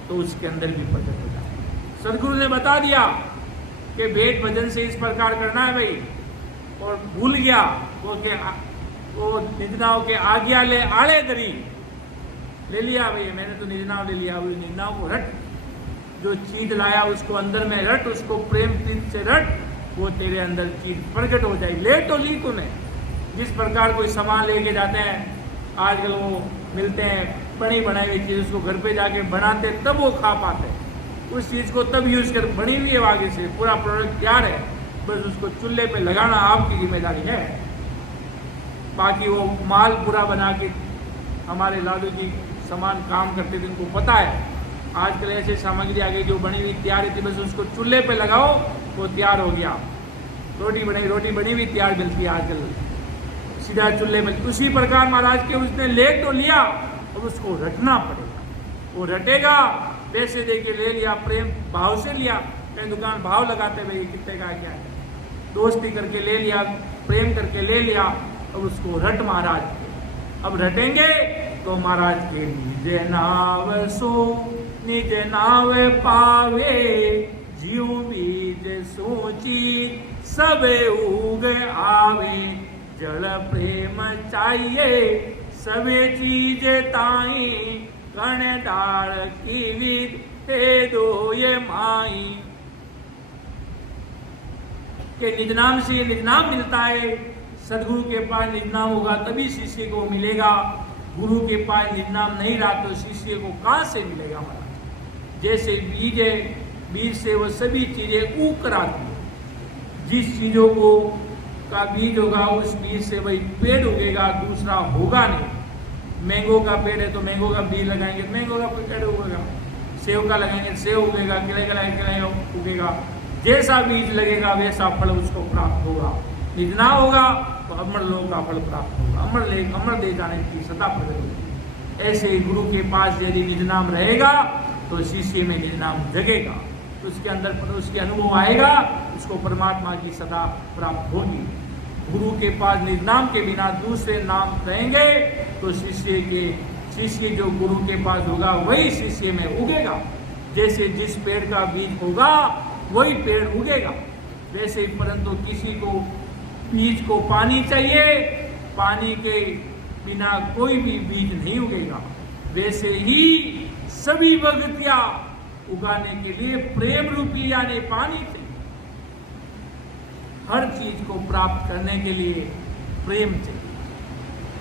तो उसके अंदर भी प्रकट हो जाता है। सदगुरु ने बता दिया कि वेद भजन से इस प्रकार करना है भाई, और भूल गया वो निजनाव के आज्ञा ले आड़े दरी, ले लिया भाई मैंने तो निजनाव ले लिया, वो निजनाव को रट, जो चीज लाया उसको अंदर में रट, उसको प्रेम प्रीत से रट, वो तेरे अंदर चीज प्रकट हो जाएगी। ले तो ली तूने। जिस प्रकार कोई सामान लेके जाते हैं, आजकल वो मिलते हैं बनी बनाई हुई चीज, उसको घर पे जाके बनाते तब वो खा पाते, उस चीज को तब यूज कर, बनी हुई है आगे से, पूरा प्रोडक्ट तैयार है, बस उसको चूल्हे पे लगाना आपकी जिम्मेदारी है। बाकी वो माल पूरा बना के हमारे लालू जी सामान काम करते थे, उनको पता है। आजकल ऐसे सामग्री आ गई जो बनी हुई तैयार थी, बस उसको चूल्हे पे लगाओ वो तैयार हो गया। रोटी बनी हुई तैयार मिलती है आजकल, सीधा चूल्हे पे। उसी प्रकार महाराज के उसने ले तो लिया, अब उसको रटना पड़ेगा। वो रटेगा, पैसे दे के ले लिया, प्रेम भाव से लिया, कहीं दुकान भाव लगाते भाई कितने का क्या है, दोस्ती करके ले लिया, प्रेम करके ले लिया, अब उसको रट महाराज के। अब रटेंगे तो महाराज के निज नाव सो निज नाव पावे, जीव बीज सोची सब उग आवे, जड़ प्रेम चाहिए सबे चीज ताई, कण डाल की विद ते दो ये माई। के निजनाम से निजनाम मिलता है। सदगुरु के पास निजनाम होगा तभी शिष्य को मिलेगा। गुरु के पास निजनाम नहीं रहा तो शिष्य को कहाँ से मिलेगा महाराज। जैसे बीज है, बीज से वो सभी चीजें उग कर आती है। जिस चीजों को का बीज होगा उस बीज से वही पेड़ उगेगा, दूसरा होगा नहीं। मैंगो का पेड़ है तो मैंगो का बीज लगाएंगे, मैंगो का पेड़ उगेगा। सेव का लगाएंगे, सेव उगेगा। केले का लगाएंगे, उगेगा। जैसा बीज लगेगा वैसा फल उसको प्राप्त होगा। निजना होगा तो अमर लोक का फल प्राप्त होगा, अमर ले जाने की सत्ता प्रकट होगी। ऐसे ही गुरु के पास यदि निजनाम रहेगा तो शिष्य में निजनाम जगेगा, तो उसके अंदर उसके अनुभव आएगा, उसको परमात्मा की सदा प्राप्त होगी। गुरु के पास निजनाम के बिना दूसरे नाम रहेंगे तो शिष्य जो गुरु के पास होगा वही शिष्य में उगेगा। जैसे जिस पेड़ का बीज होगा वही पेड़ उगेगा। वैसे ही परंतु किसी को बीज को पानी चाहिए, पानी के बिना कोई भी बीज नहीं उगेगा। वैसे ही सभी भक्तियां उगाने के लिए प्रेम रूपी यानी पानी चाहिए। हर चीज को प्राप्त करने के लिए प्रेम चाहिए।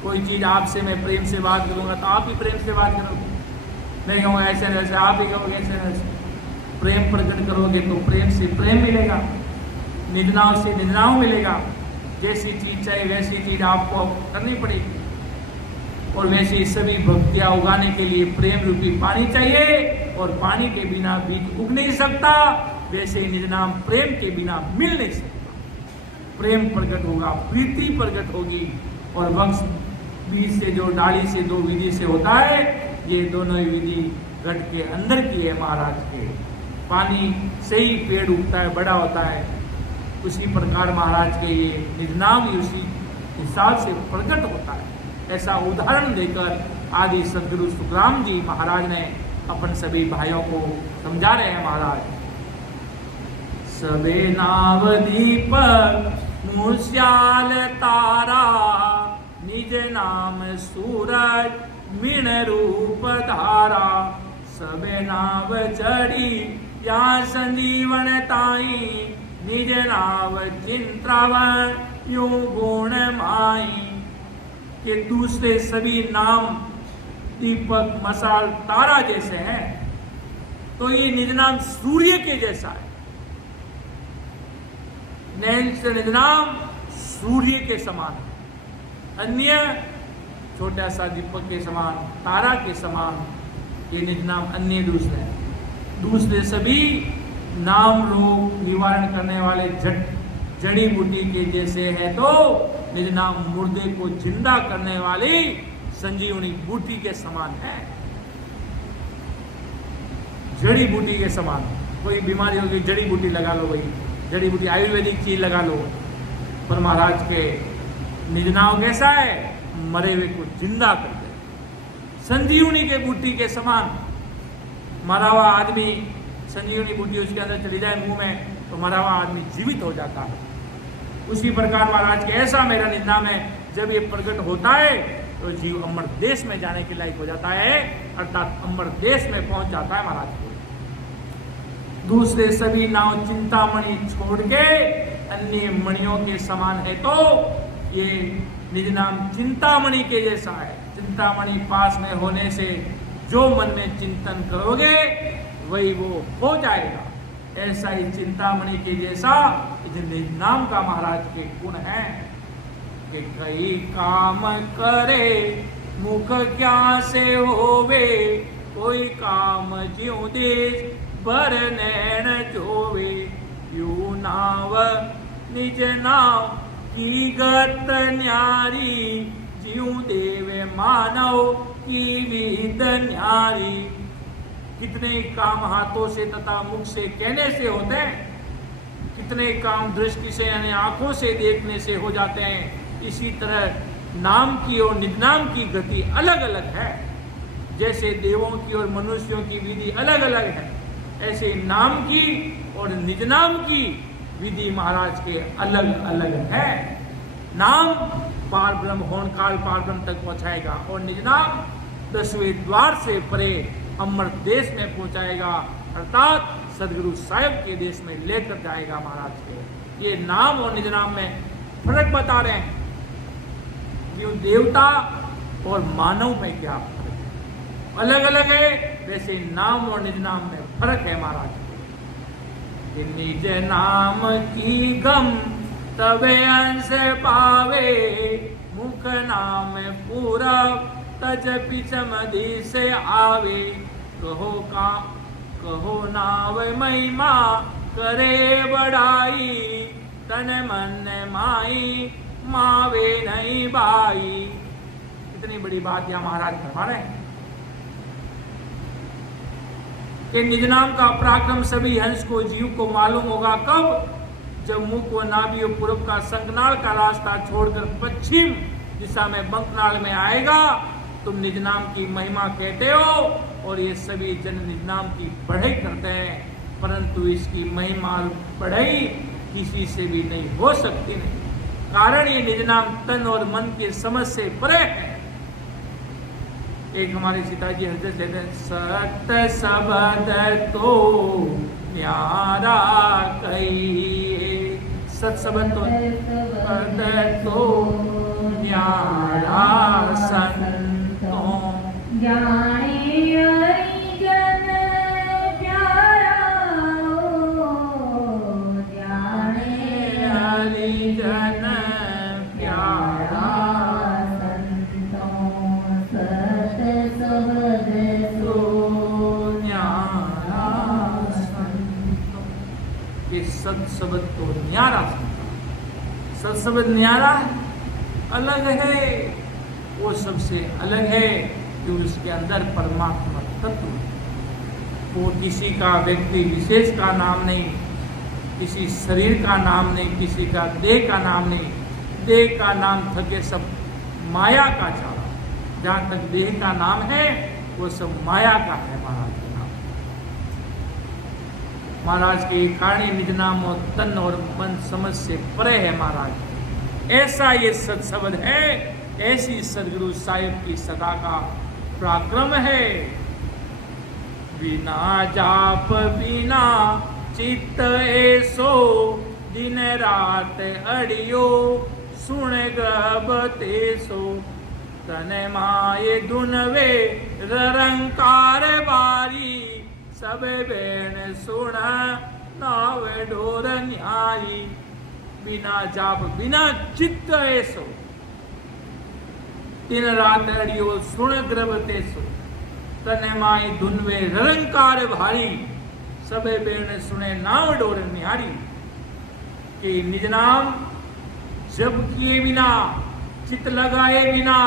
कोई चीज आपसे मैं प्रेम से बात करूंगा तो आप ही प्रेम से बात करोगे, मैं कहूँगा ऐसे वैसे आप ही कहोगे ऐसे वैसे। प्रेम प्रकट करोगे तो प्रेम से प्रेम मिलेगा, निजनाव से निजनाव मिलेगा। जैसी चीज चाहिए वैसी चीज आपको करनी पड़ेगी। और वैसे सभी भक्तियां उगाने के लिए प्रेम रूपी पानी चाहिए, और पानी के बिना बीज उग नहीं सकता। वैसे ही निजनाम प्रेम के बिना मिल नहीं सकता। प्रेम प्रकट होगा, प्रीति प्रकट होगी, और वक्ष बीज से जो डाली से दो विधि से होता है, ये दोनों ही विधि घट के अंदर की है महाराज के। पानी से ही पेड़ उगता है, बड़ा होता है। उसी प्रकार महाराज के ये निजनाम ही उसी हिसाब से प्रकट होता है। ऐसा उदाहरण देकर आदि सदगुरु सुखराम जी महाराज ने अपन सभी भाइयों को समझा रहे हैं। महाराज सबे नाव दीपक मुस्याल तारा, निज नाम सूरज मीण रूप धारा, सबे नाव चढ़ी या संजीवन ताई, निज नाव चिंतावन यूं गुण माई। कि दूसरे सभी नाम दीपक मसाल तारा जैसे हैं, तो ये निज नाम सूर्य के जैसा है। निज नाम सूर्य के समान है, अन्य छोटा सा दीपक के समान, तारा के समान ये निज नाम अन्य दूसरे सभी नाम रोग निवारण करने वाले जड़ी बूटी के जैसे है, तो निज नाम मुर्दे को जिंदा करने वाली संजीवनी बूटी के समान है। जड़ी बूटी के समान, कोई बीमारी होगी जड़ी बूटी लगा लो, भाई जड़ी बूटी आयुर्वेदिक चीज लगा लो। पर महाराज के निज नाम कैसा है, मरे हुए को जिंदा कर दे, संजीवनी के बूटी के समान। मरा हुआ आदमी संजीवनी बूटी उसके अंदर चली जाए मुंह में, तो मरा हुआ आदमी जीवित हो जाता है। उसी प्रकार महाराज के ऐसा मेरा निज नाम है, जब ये प्रकट होता है तो जीव अमर देश में जाने के लायक हो जाता है, अर्थात अमर देश में पहुंच जाता है महाराज को। दूसरे सभी नाम चिंतामणि छोड़ के अन्य मणियों के समान है, तो ये निज नाम चिंतामणि के जैसा है। चिंतामणि पास में होने से जो मन में चिंतन करोगे वही वो हो जाएगा। ऐसा ही चिंतामणि के जैसा निज नाम का महाराज के गुण है कि कई काम करे मुख क्या से होवे, कोई काम ज्यों देश बर नैन जोवे, यू नाव निज नाम की गत न्यारी, ज्यों देवे मानव की विद न्यारी। कितने काम हाथों से तथा मुख से कहने से होते हैं, कितने काम दृष्टि से यानी आंखों से देखने से हो जाते हैं। इसी तरह नाम की और निज नाम की गति अलग अलग है। जैसे देवों की और मनुष्यों की विधि अलग अलग है, ऐसे नाम की और निज नाम की विधि महाराज के अलग अलग है। नाम पार ब्रह्म होन काल पार ब्रह्म तक पहुंचाएगा, और निज नाम 10वें द्वार से परे अमर देश में पहुंचाएगा, अर्थात सदगुरु साहिब के देश में लेकर जाएगा महाराज के। ये नाम और निज नाम में फर्क बता रहे हैं। जो देवता और मानव में क्या फर्क है, अलग अलग है, वैसे नाम और निज नाम में फर्क है महाराज के। निज नाम की गम तबे अंश पावे, मुख नाम पूरब तज पिछम से आवे, कहो नाव महिमा करे बड़ाई, तन मन माई मावे नहीं बाई। कितनी बड़ी बात यह महाराज फरमा रहे हैं कि निज नाम का पराक्रम सभी हंस को जीव को मालूम होगा कब, जब मुख व नाभि और पूर्व का संकनाल का रास्ता छोड़कर पश्चिम दिशा में बंकनाल में आएगा। तुम निज नाम की महिमा कहते हो और ये सभी जन निज नाम की बढ़ाई करते हैं, परंतु इसकी महिमा बढ़ाई किसी से भी नहीं हो सकती नहीं, कारण ये निज नाम तन और मन के समझ से परे है। एक हमारे सीताजी हृदय लेते हैं, सत्य शब्द तो न्यारा कही, सत शब्द तो न्यारा संतों, जाने हरिजन प्यारा, जाने हरिजन प्यारा, संतों सत शब्द तो न्यारा संतों। ये सत शब्द तो न्यारा, सत शब्द न्यारा अलग है, वो सबसे अलग है कि उसके अंदर परमात्मा तत्व, वो किसी का व्यक्ति विशेष का नाम नहीं, किसी शरीर का नाम नहीं, किसी का देह का नाम नहीं। देह का नाम थके सब माया का चारा, जहाँ तक देह का नाम है वो सब माया का है महाराज का नाम। महाराज के कारणी निज नाम और तन और मन समझ से परे है महाराज। ऐसा ये सत्शब्द है, ऐसी सदगुरु साहिब की सदा का पराक्रम है। बिना जाप बिना चित्त ऐसो दिन रात अड़ियो सुन ग्रब तेसो तने माये दुनवे ररंकार बारी सब बेन सुन नाव डोर न्यारी। बिना जाप बिना चित्त ऐसो दिन रात अड़ियो सुन ग्रब तेसो तने माये दुनवे ररंकार भारी सबे बेन सुने नाव डोर निहारी। कि निज नाम जप किए बिना चित लगाए बिना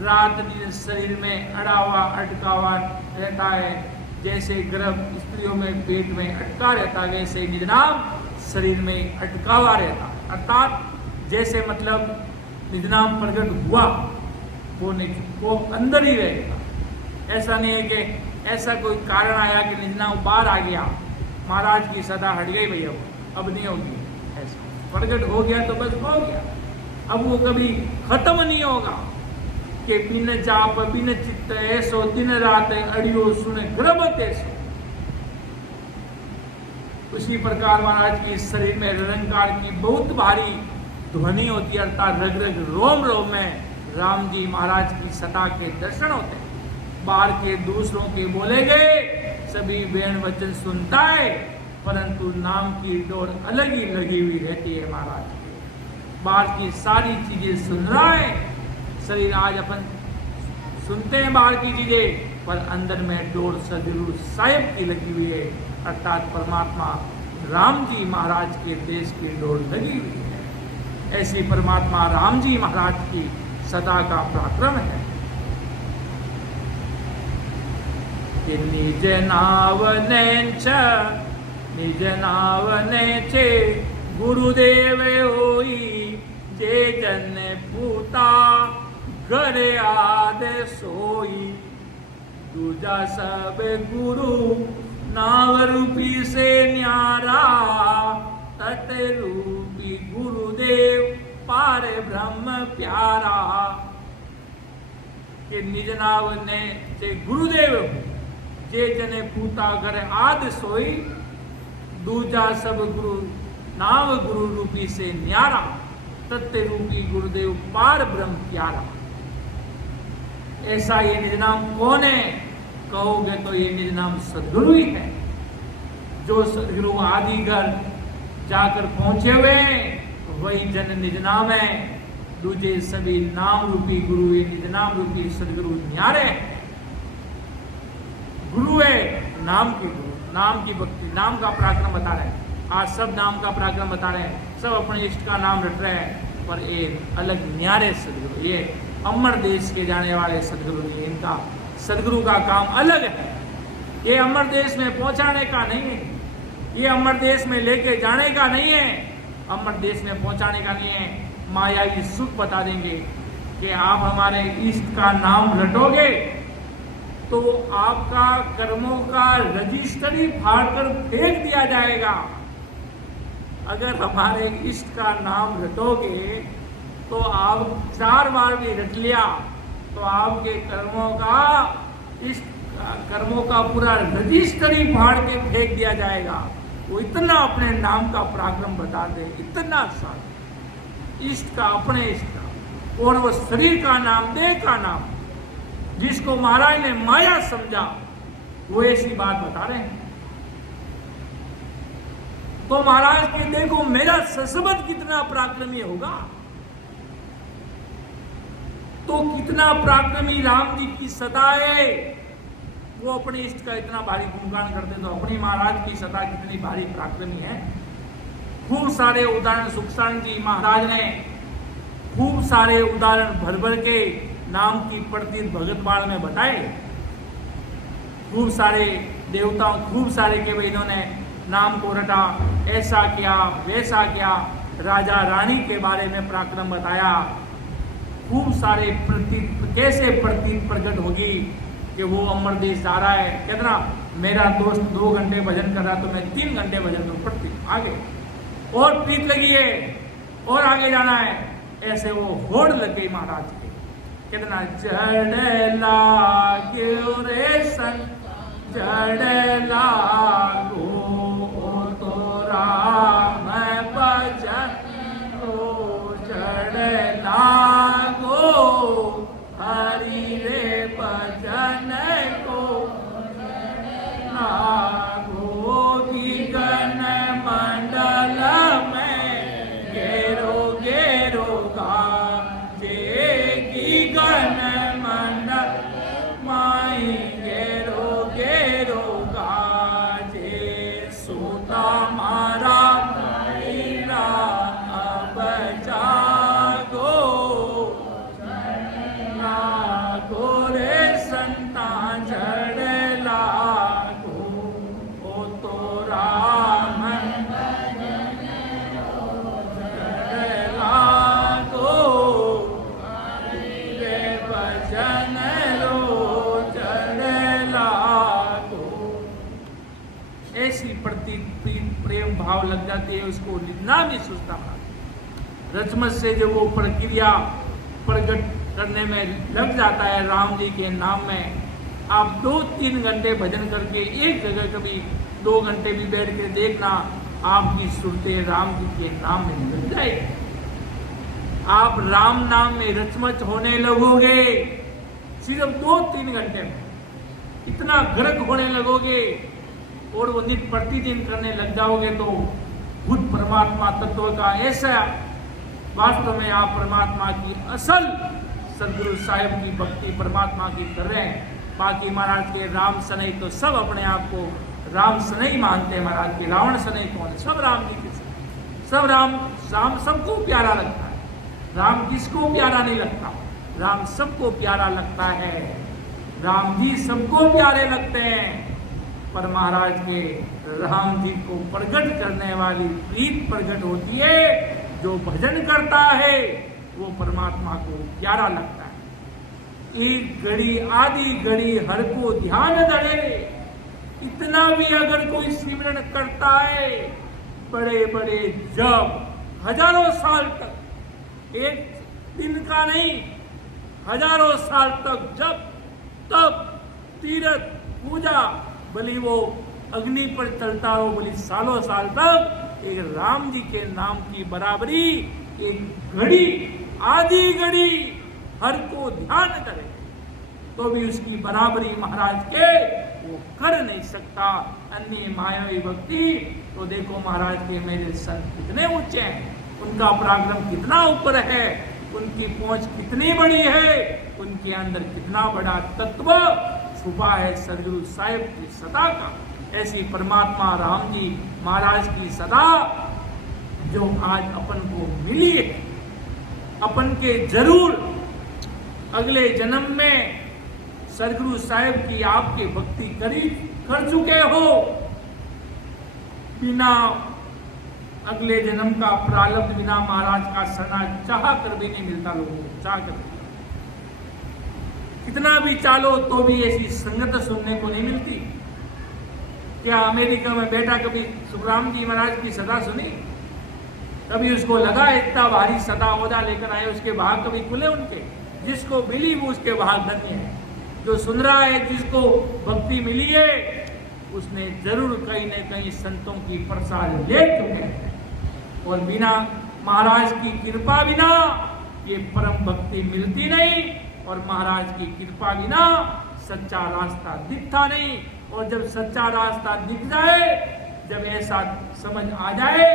रात दिन शरीर में अड़ा हुआ अटका हुआ रहता है। जैसे गर्भ स्त्रियों में पेट में अटका रहता है वैसे निज नाम शरीर में अटका हुआ रहता है। अर्थात जैसे मतलब निज नाम प्रकट हुआ वो नहीं, वो अंदर ही रहेगा। ऐसा नहीं है कि ऐसा कोई कारण आया कि निज नाम बाहर आ गया, महाराज की सदा हट गई भैया वो अब नहीं होगी। ऐसा प्रकट हो गया तो बस हो गया, अब वो कभी खत्म नहीं होगा। कि बिन जाप बिन चित्त ऐसो दिन रात अड़ियो सुने ग्रब तेसो। उसी प्रकार महाराज के शरीर में निरंकार की बहुत भारी ध्वनि होती है, अर्थात रग रग रोम रोम में राम जी महाराज की सता के दर्शन होते हैं। बाहर के दूसरों के बोले गए सभी वेण वचन सुनता है, परंतु नाम की डोर अलग ही लगी हुई रहती है महाराज की। बाहर की सारी चीजें सुन रहा है शरीर, आज अपन सुनते हैं बाहर की चीजें, पर अंदर में डोर सदगुरु साहिब की लगी हुई है, अर्थात परमात्मा राम जी महाराज के देश की डोर लगी हुई है। ऐसी परमात्मा राम जी महाराज की सदा का पराक्रम है। कि निज नावने छे गुरुदेव होई जे जन पूता घर आद सोई। दूजा सब गुरु नाव रूपी से न्यारा तट रूपी गुरुदेव पार ब्रह्म प्यारा। कि निज नाव ने जे गुरुदेव जे जने पूता घर आद सोई। दूजा सब गुरु नाव गुरु रूपी से न्यारा तत्व रूपी गुरुदेव पार ब्रह्म प्यारा। ऐसा ये निज नाम कौन है कहोगे तो ये निज नाम सदगुरु ही है, जो सदगुरु आदि घर जाकर पहुंचे हुए वही जन निज नाम है। दूजे सभी नाम रूपी गुरु ये निज नाम रूपी सदगुरु न्यारे गुरु है, नाम के गुरु, नाम की भक्ति, नाम का पराक्रम बता रहे हैं। आज सब नाम का पराक्रम बता रहे हैं, सब अपने इष्ट का नाम रट रहे हैं, पर एक अलग न्यारे सदगुरु, ये अमर देश के जाने वाले सदगुरु नहीं, इनका सदगुरु का काम अलग है। ये अमर देश में पहुंचाने का नहीं है, ये अमर देश में लेके जाने का नहीं है, अमर देश में पहुंचाने का नहीं है। मायावी सुख बता देंगे कि आप हमारे इष्ट का नाम रटोगे तो आपका कर्मों का रजिस्टर ही फाड़ कर फेंक दिया जाएगा। अगर हमारे इष्ट का नाम रटोगे तो आप 4 बार भी रट लिया तो आपके कर्मों का पूरा रजिस्टर ही फाड़ के फेंक दिया जाएगा। वो इतना अपने नाम का पराक्रम बता दे, इतना सा इष्ट का, अपने इष्ट का, और वो शरीर का नाम, देह का नाम, जिसको महाराज ने माया समझा वो ऐसी बात बता रहे हैं। तो महाराज के देखो मेरा सशब्द कितना पराक्रमी होगा, तो कितना पराक्रमी राम जी की सदा है। वो अपने इष्ट का इतना भारी गुणगान करते तो अपनी महाराज की सदा कितनी भारी पराक्रमी है। खूब सारे उदाहरण सुखसानंद जी महाराज ने खूब सारे उदाहरण भर भर के नाम की पड़ती भगतमाल में बताए। खूब सारे देवताओं, खूब सारे के भाई इन्होंने नाम को रटा, ऐसा किया वैसा किया, राजा रानी के बारे में पराक्रम बताया। खूब सारे कैसे प्रतीत प्रकट होगी कि वो अमर देश जा रहा है। कहते ना, मेरा दोस्त 2 घंटे भजन कर रहा तो मैं 3 घंटे भजन करूँ, प्रतीत आगे और प्रीत लगी है और आगे जाना है। ऐसे वो होड़ लग गई महाराज के। कितना जड़ लागो रे संत, जड़ लागो तो राम भजन को, जड़ लागो हरि रे भजन को, लागो गगन मंडल में घेरो घेरो गाजे, गगन मंडल माई घेरो घेरो गाजे, सोता मारा मेरा अब जागो, लागो रे संता जड़ लागो ओ तो राम ऐसी प्रेम भाव लग जाती है, उसको लिखना भी सोचता था। रचमत से जो वो प्रक्रिया प्रकट करने में लग जाता है राम जी के नाम में, आप 2-3 घंटे भजन करके एक जगह कभी 2 घंटे भी बैठ के देखना, आपकी सुरतें राम जी के नाम में लग जाएगी। आप राम नाम में रचमच होने लगोगे सिर्फ 2-3 घंटे में, इतना गर्क होने लगोगे और वो नित्य प्रतिदिन करने लग जाओगे तो खुद परमात्मा तत्व का ऐसा वास्तव में आप परमात्मा की असल सदगुरु साहिब की भक्ति परमात्मा की कर रहे हैं। बाकी महाराज के राम सनई तो सब अपने आप को राम सनई मानते हैं। महाराज के रावण सनई कौन है? सब राम जी के सनई, सब राम सबको प्यारा लगता है। राम किसको प्यारा नहीं लगता? राम सबको प्यारा लगता है। राम जी सबको प्यारे लगते हैं, पर महाराज के राम जी को प्रकट करने वाली प्रीत प्रकट होती है। जो भजन करता है वो परमात्मा को प्यारा लगता है। एक घड़ी आधी घड़ी हर को ध्यान धरे, इतना भी अगर कोई सिमरन करता है, बड़े बड़े जब हजारों साल तक, एक दिन का नहीं, हजारों साल तक जब तब तीर्थ पूजा, भली वो अग्नि पर चलता हो, भली सालों साल तक, एक राम जी के नाम की बराबरी एक घड़ी आधी घड़ी हर को ध्यान करे तो भी उसकी बराबरी महाराज के वो कर नहीं सकता। अन्य मायावी भक्ति तो देखो महाराज के मेरे संत कितने ऊंचे हैं, उनका पराक्रम कितना ऊपर है, उनकी पहुंच कितनी बड़ी है, उनके अंदर कितना बड़ा तत्व छुपा है सदगुरु साहिब की सदा का। ऐसी परमात्मा राम जी महाराज की सदा जो आज अपन को मिली है, अपन के जरूर अगले जन्म में सदगुरु साहिब की आपके भक्ति कर चुके हो, बिना अगले जन्म का प्रारब्ध, बिना महाराज का सना चाह कर भी नहीं मिलता लोगों को, चाह कर कितना भी चालो तो भी ऐसी संगत सुनने को नहीं मिलती। क्या अमेरिका में बैठा कभी सुखराम जी महाराज की सदा सुनी? कभी उसको लगा इतना भारी सदा ओदा लेकर आए, उसके भाग कभी खुले उनके? जिसको मिली वो उसके भाग धन्य है। जो सुन रहा है, जिसको भक्ति मिली है, उसने जरूर कहीं न कहीं संतों की प्रसाद ले चुके हैं। और बिना महाराज की कृपा बिना ये परम भक्ति मिलती नहीं, और महाराज की कृपा बिना सच्चा रास्ता दिखता नहीं। और जब सच्चा रास्ता दिख जाए, जब ऐसा समझ आ जाए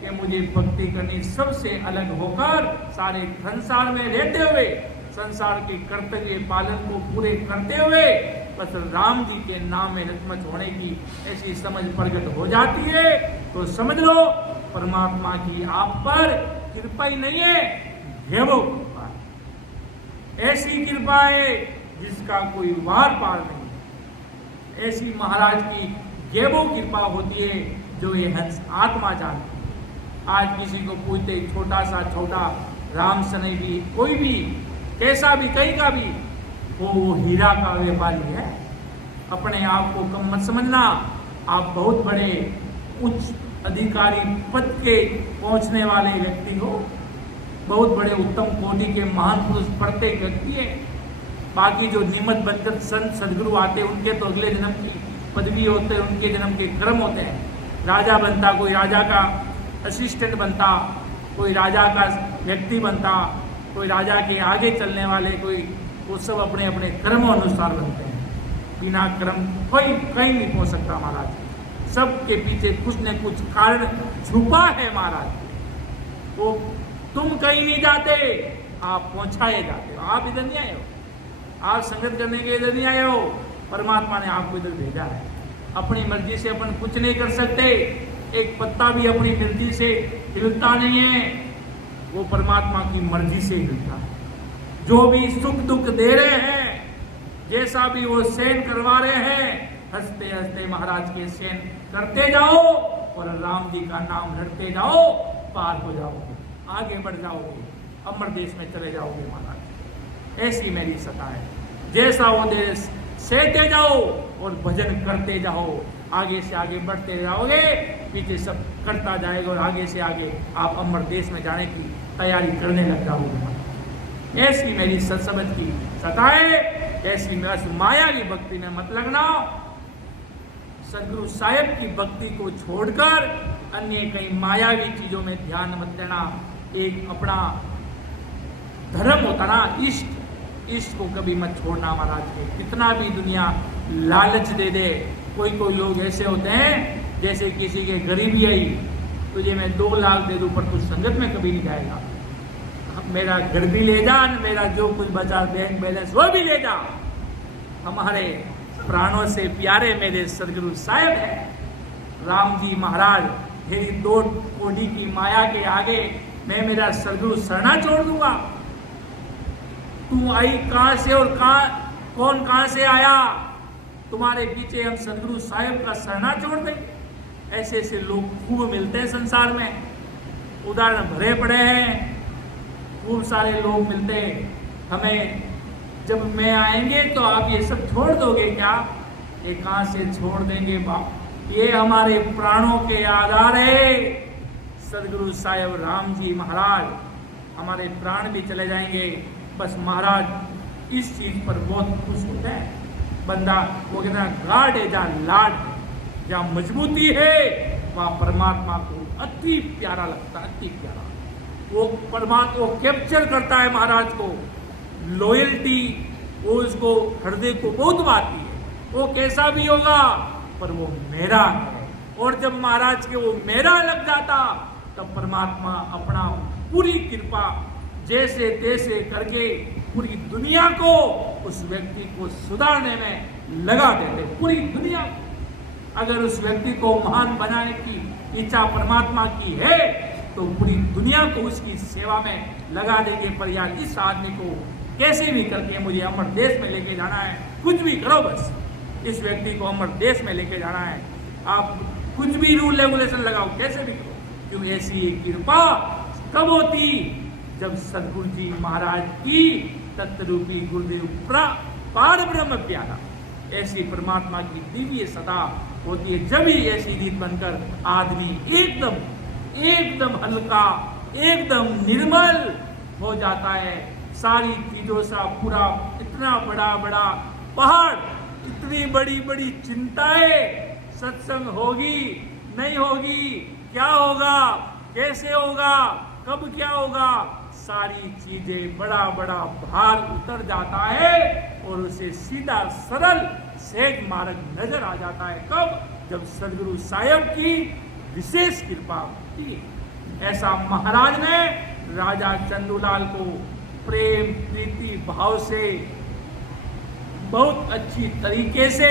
कि मुझे भक्ति करनी सबसे अलग होकर सारे संसार में रहते हुए, संसार के कर्तव्य पालन को पूरे करते हुए बस राम जी के नाम में रतमच होने की ऐसी समझ प्रकट हो जाती है, तो समझ लो परमात्मा की आप पर कृपा ही नहीं है, देवो कृपा है। ऐसी कृपा है जिसका कोई वार पार नहीं। ऐसी महाराज की देवो कृपा होती है जो ये हंस आत्मा जानती है। आज किसी को पूछते छोटा सा छोटा राम सने भी कोई भी कैसा भी कहीं का भी वो हीरा का व्यापारी है। अपने आप को कम मत समझना। आप बहुत बड़े उच्च अधिकारी पद के पहुंचने वाले व्यक्ति हो, बहुत बड़े उत्तम कोटि के महान पुरुष प्रत्येक व्यक्ति है। बाकी जो निमित्त बनकर संत सदगुरु आते हैं उनके तो अगले जन्म की पदवी होते हैं, उनके जन्म के कर्म होते हैं। राजा बनता, कोई राजा का असिस्टेंट बनता, कोई राजा का व्यक्ति बनता, कोई राजा के आगे चलने वाले, कोई वो सब अपने अपने कर्मों अनुसार बनते हैं। बिना कर्म कोई कहीं नहीं पहुंच सकता महाराज। सबके पीछे कुछ न कुछ कारण छुपा है महाराज। वो तुम कहीं नहीं जाते, आप पहुंचाए जाते हो। आप इधर नहीं आए हो, आप संगत करने के इधर नहीं आए हो, परमात्मा ने आपको इधर भेजा है। अपनी मर्जी से अपन कुछ नहीं कर सकते। एक पत्ता भी अपनी मर्जी से हिलता नहीं है, वो परमात्मा की मर्जी से हिलता है। जो भी सुख दुख दे रहे हैं, जैसा भी वो सहन करवा रहे हैं, हंसते हंसते महाराज के सहन करते जाओ और राम जी का नाम लड़ते जाओ, पार हो जाओगे, आगे बढ़ जाओगे, अमर देश में चले जाओगे महाराज। ऐसी मेरी सत्ता है। जैसा वो देश सहते जाओ और भजन करते जाओ, आगे से आगे बढ़ते जाओगे, पीछे सब करता जाएगा और आगे से आगे आप अमर देश में जाने की तैयारी करने लग जाओगे। ऐसी मेरी सत्समझ की सत्ता है। ऐसी माया की भक्ति में मत लगना। सदगुरु साहिब की भक्ति को छोड़कर अन्य कई मायावी चीजों में ध्यान मत देना। एक अपना धर्म होता ना, इष्ट को कभी मत छोड़ना महाराज के। कितना भी दुनिया लालच दे दे, कोई लोग ऐसे होते हैं जैसे किसी के गरीबी आई, तुझे मैं 2 लाख दे दूं पर तू संगत में कभी नहीं जाएगा, मेरा घर भी ले जा, मेरा जो कुछ बचा बैंक बैलेंस वो भी ले जा। हमारे प्राणों से प्यारे मेरे सदगुरु साहिब है राम जी महाराज, तेरी 2 कोड़ी की माया के आगे मैं मेरा सदगुरु शरणा छोड़ दूंगा। तू आई कहां से और कौन कहां से आया, तुम्हारे पीछे हम सदगुरु साहिब का शरणा छोड़ दें। ऐसे ऐसे लोग खूब मिलते हैं संसार में, उदाहरण भरे पड़े हैं। खूब सारे लोग मिलते हैं हमें। जब मैं आएंगे तो आप ये सब छोड़ दोगे क्या? ये कहां से छोड़ देंगे बाप, ये हमारे प्राणों के आधार है सदगुरु साहिब राम जी महाराज। हमारे प्राण भी चले जाएंगे, बस महाराज इस चीज पर बहुत खुश होते हैं। बंदा वो कहता है गाढ़ है जहाँ लाड, जहाँ मजबूती है वहाँ परमात्मा को अति प्यारा लगता है, अति प्यारा। वो परमात्मा को कैप्चर करता है महाराज को, लॉयल्टी वो उसको हृदय को बहुत आती है। वो कैसा भी होगा पर वो मेरा है। और जब महाराज के वो मेरा लग जाता तब परमात्मा अपना पूरी कृपा जैसे तैसे करके पूरी दुनिया को उस व्यक्ति को सुधारने में लगा देते। पूरी दुनिया, अगर उस व्यक्ति को महान बनाने की इच्छा परमात्मा की है तो पूरी दुनिया को उसकी सेवा में लगा देंगे। पर यार इस आदमी को कैसे भी करके मुझे अमर देश में लेके जाना है, कुछ भी करो बस इस व्यक्ति को अमर देश में लेके जाना है। आप कुछ भी रूल रेगुलेशन लगाओ, कैसे भी करो, क्योंकि ऐसी कृपा कब होती जब सदगुरु जी महाराज की तत्वरूपी गुरुदेव पार ब्रह्म प्यारा, ऐसी परमात्मा की दिव्य सदा होती है। जब ही ऐसी रीत बनकर आदमी एकदम हल्का, एकदम निर्मल हो जाता है। सारी चीजों सा पूरा इतना बड़ा पहाड़, इतनी बड़ी चिंताएं, सत्संग होगी नहीं होगी, क्या होगा, कैसे होगा, कब क्या होगा, सारी चीजें बड़ा भार उतर जाता है और उसे सीधा सरल सेठ मार्ग नजर आ जाता है। कब? जब सदगुरु साहिब की विशेष कृपा होती है। ऐसा महाराज ने राजा चंदूलाल को प्रेम प्रीति भाव से बहुत अच्छी तरीके से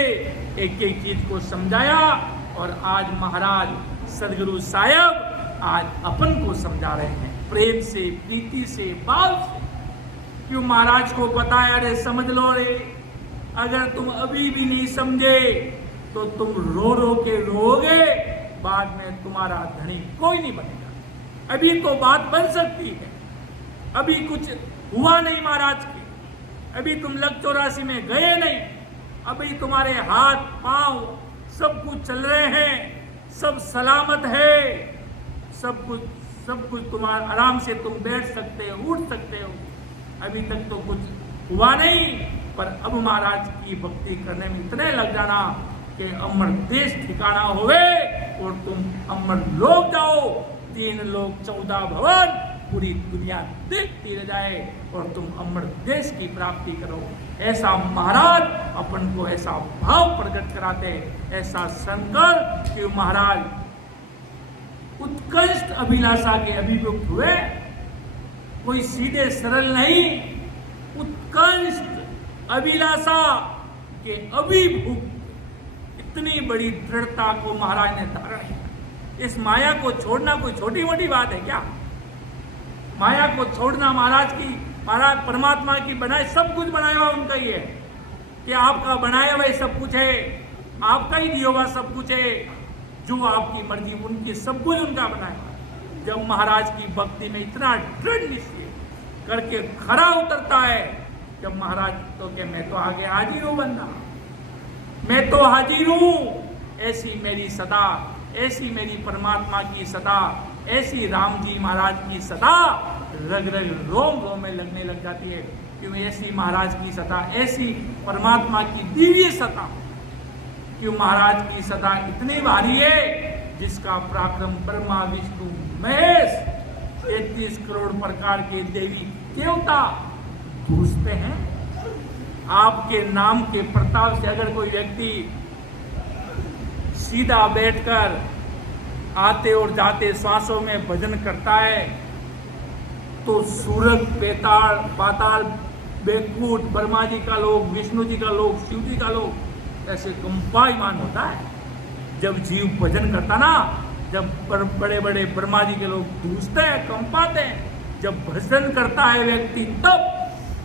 एक चीज को समझाया और आज महाराज सदगुरु साहिब आज अपन को समझा रहे हैं प्रेम से, प्रीति से, भाव से। क्यों? महाराज को पता है, अरे समझ लो रे, अगर तुम अभी भी नहीं समझे तो तुम रो के रोगे, बाद में तुम्हारा धनी कोई नहीं बनेगा। अभी तो बात बन सकती है, अभी कुछ हुआ नहीं महाराज की, अभी तुम लग 84 में गए नहीं, अभी तुम्हारे हाथ पांव सब कुछ चल रहे हैं, सब सलामत है, सब कुछ तुम्हारा आराम से तुम बैठ सकते हो, उठ सकते हो। अभी तक तो कुछ हुआ नहीं, पर अब महाराज की भक्ति करने में इतने लग जाना कि अमर देश ठिकाना होवे और तुम अमर लोक जाओ, 3 लोक 14 भवन, पूरी दुनिया देखती रह जाए और तुम अमर देश की प्राप्ति करो। ऐसा महाराज अपन को ऐसा भाव प्रकट कराते, ऐसा संकल्प कि महाराज उत्कृष्ट अभिलाषा के अभिव्यक्त हुए, कोई सीधे सरल नहीं, उत्कृष्ट अभिलाषा के अभिभूत, इतनी बड़ी दृढ़ता को महाराज ने धारण किया। इस माया को छोड़ना कोई छोटी मोटी बात है क्या? माया को छोड़ना महाराज परमात्मा की बनाए, सब कुछ बनाया हुआ उनका ही है कि आपका बनाया हुआ सब कुछ है, आपका ही दिया हुआ सब कुछ है, जो आपकी मर्जी उनकी, सब कुछ उनका बनाया। जब महाराज की भक्ति में इतना दृढ़ निश्चय करके खरा उतरता है, जब महाराज तो के मैं तो आगे हाजिर हूं बंदा, मैं तो हाजिर हूं, ऐसी मेरी सदा, ऐसी मेरी परमात्मा की सदा, ऐसी राम जी महाराज की सदा रग रग रोम रोम में लगने लग जाती है। क्यों ऐसी महाराज की सदा, ऐसी परमात्मा की दिव्य सदा, क्यों महाराज की सदा इतनी भारी है जिसका पराक्रम ब्रह्मा विष्णु महेश 33 करोड़ प्रकार के देवी देवता धूसते हैं। आपके नाम के प्रताप से अगर कोई व्यक्ति सीधा बैठकर आते और जाते श्वासों में भजन करता है तो सूरज, बेताल, पाताल, बैकुंठ, ब्रह्मा जी का लोक, विष्णु जी का लोक, शिव जी का लोक ऐसे कंपायमान होता है। जब जीव भजन करता ना, जब बड़े बड़े ब्रह्मा जी के लोग धूसते हैं, कंपाते हैं। जब भजन करता है व्यक्ति तब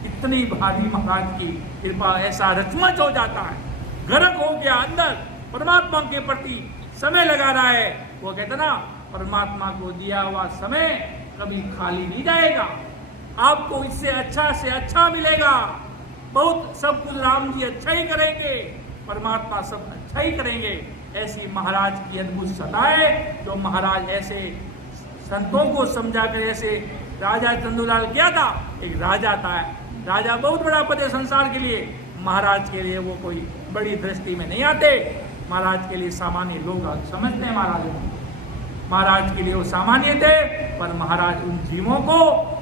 इतनी भारी महाराज की कृपा, ऐसा रचमच हो जाता है, गर्क हो गया अंदर, परमात्मा के प्रति समय लगा रहा है। वो कहते ना, परमात्मा को दिया हुआ समय कभी खाली नहीं जाएगा, आपको इससे अच्छा मिलेगा। बहुत सब कुछ राम जी अच्छा ही करेंगे, परमात्मा सब अच्छा ही करेंगे। ऐसी महाराज की अद्भुत सत्ता है। जो महाराज ऐसे संतों को समझा कर, ऐसे राजा चंदूलाल क्या था, एक राजा था, राजा बहुत बड़ा पद है संसार के लिए, महाराज के लिए वो कोई बड़ी दृष्टि में नहीं आते, महाराज के लिए सामान्य लोग समझते हैं। महाराज के लिए वो सामान्य थे, पर महाराज उन जीवों को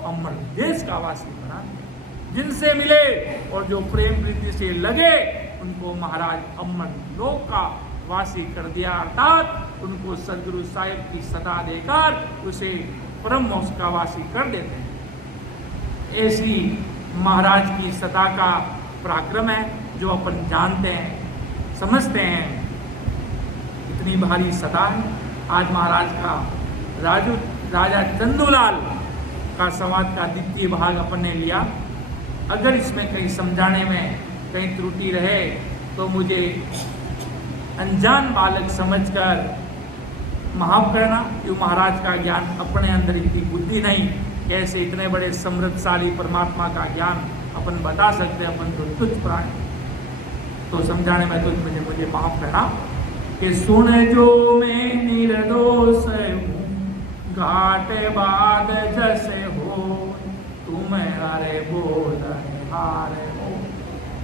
अमर देश का वासी बना दिया। जिनसे मिले और जो प्रेम प्रीति से लगे उनको महाराज अमर लोक का वासी कर दिया, अर्थात उनको सदगुरु साहिब की सदा देकर उसे परम मोक्ष का वासी कर देते हैं। ऐसी महाराज की सदा का पराक्रम है जो अपन जानते हैं, समझते हैं। इतनी भारी सदा है। आज महाराज का राजा चंदूलाल का संवाद का द्वितीय भाग अपन ने लिया। अगर इसमें कहीं समझाने में कहीं त्रुटि रहे तो मुझे अनजान बालक समझकर माफ करना, क्यों महाराज का ज्ञान अपने अंदर इतनी बुद्धि नहीं, कैसे इतने बड़े समृद्धशाली परमात्मा का ज्ञान अपन बता सकते, अपन तो तुच्छ प्राणी, तो समझाने में तो मुझे माफ करना। कि सुन जो मैं निर्दोष हूँ, घाट बाद जैसे हो, तुम हरे बोल हार हो,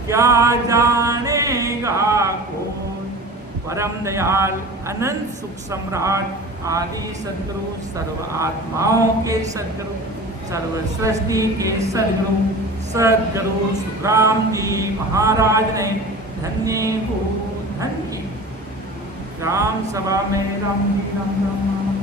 क्या जानेगा कौन, परम दयाल अनंत सुख सम्राट आदि सद्गुरु, सर्व आत्माओं के सद्गुरु, सर्व सृष्टि के सद्गुरु सुखराम जी महाराज ने धन्य को धन्य। राम सभा में राम जी राम राम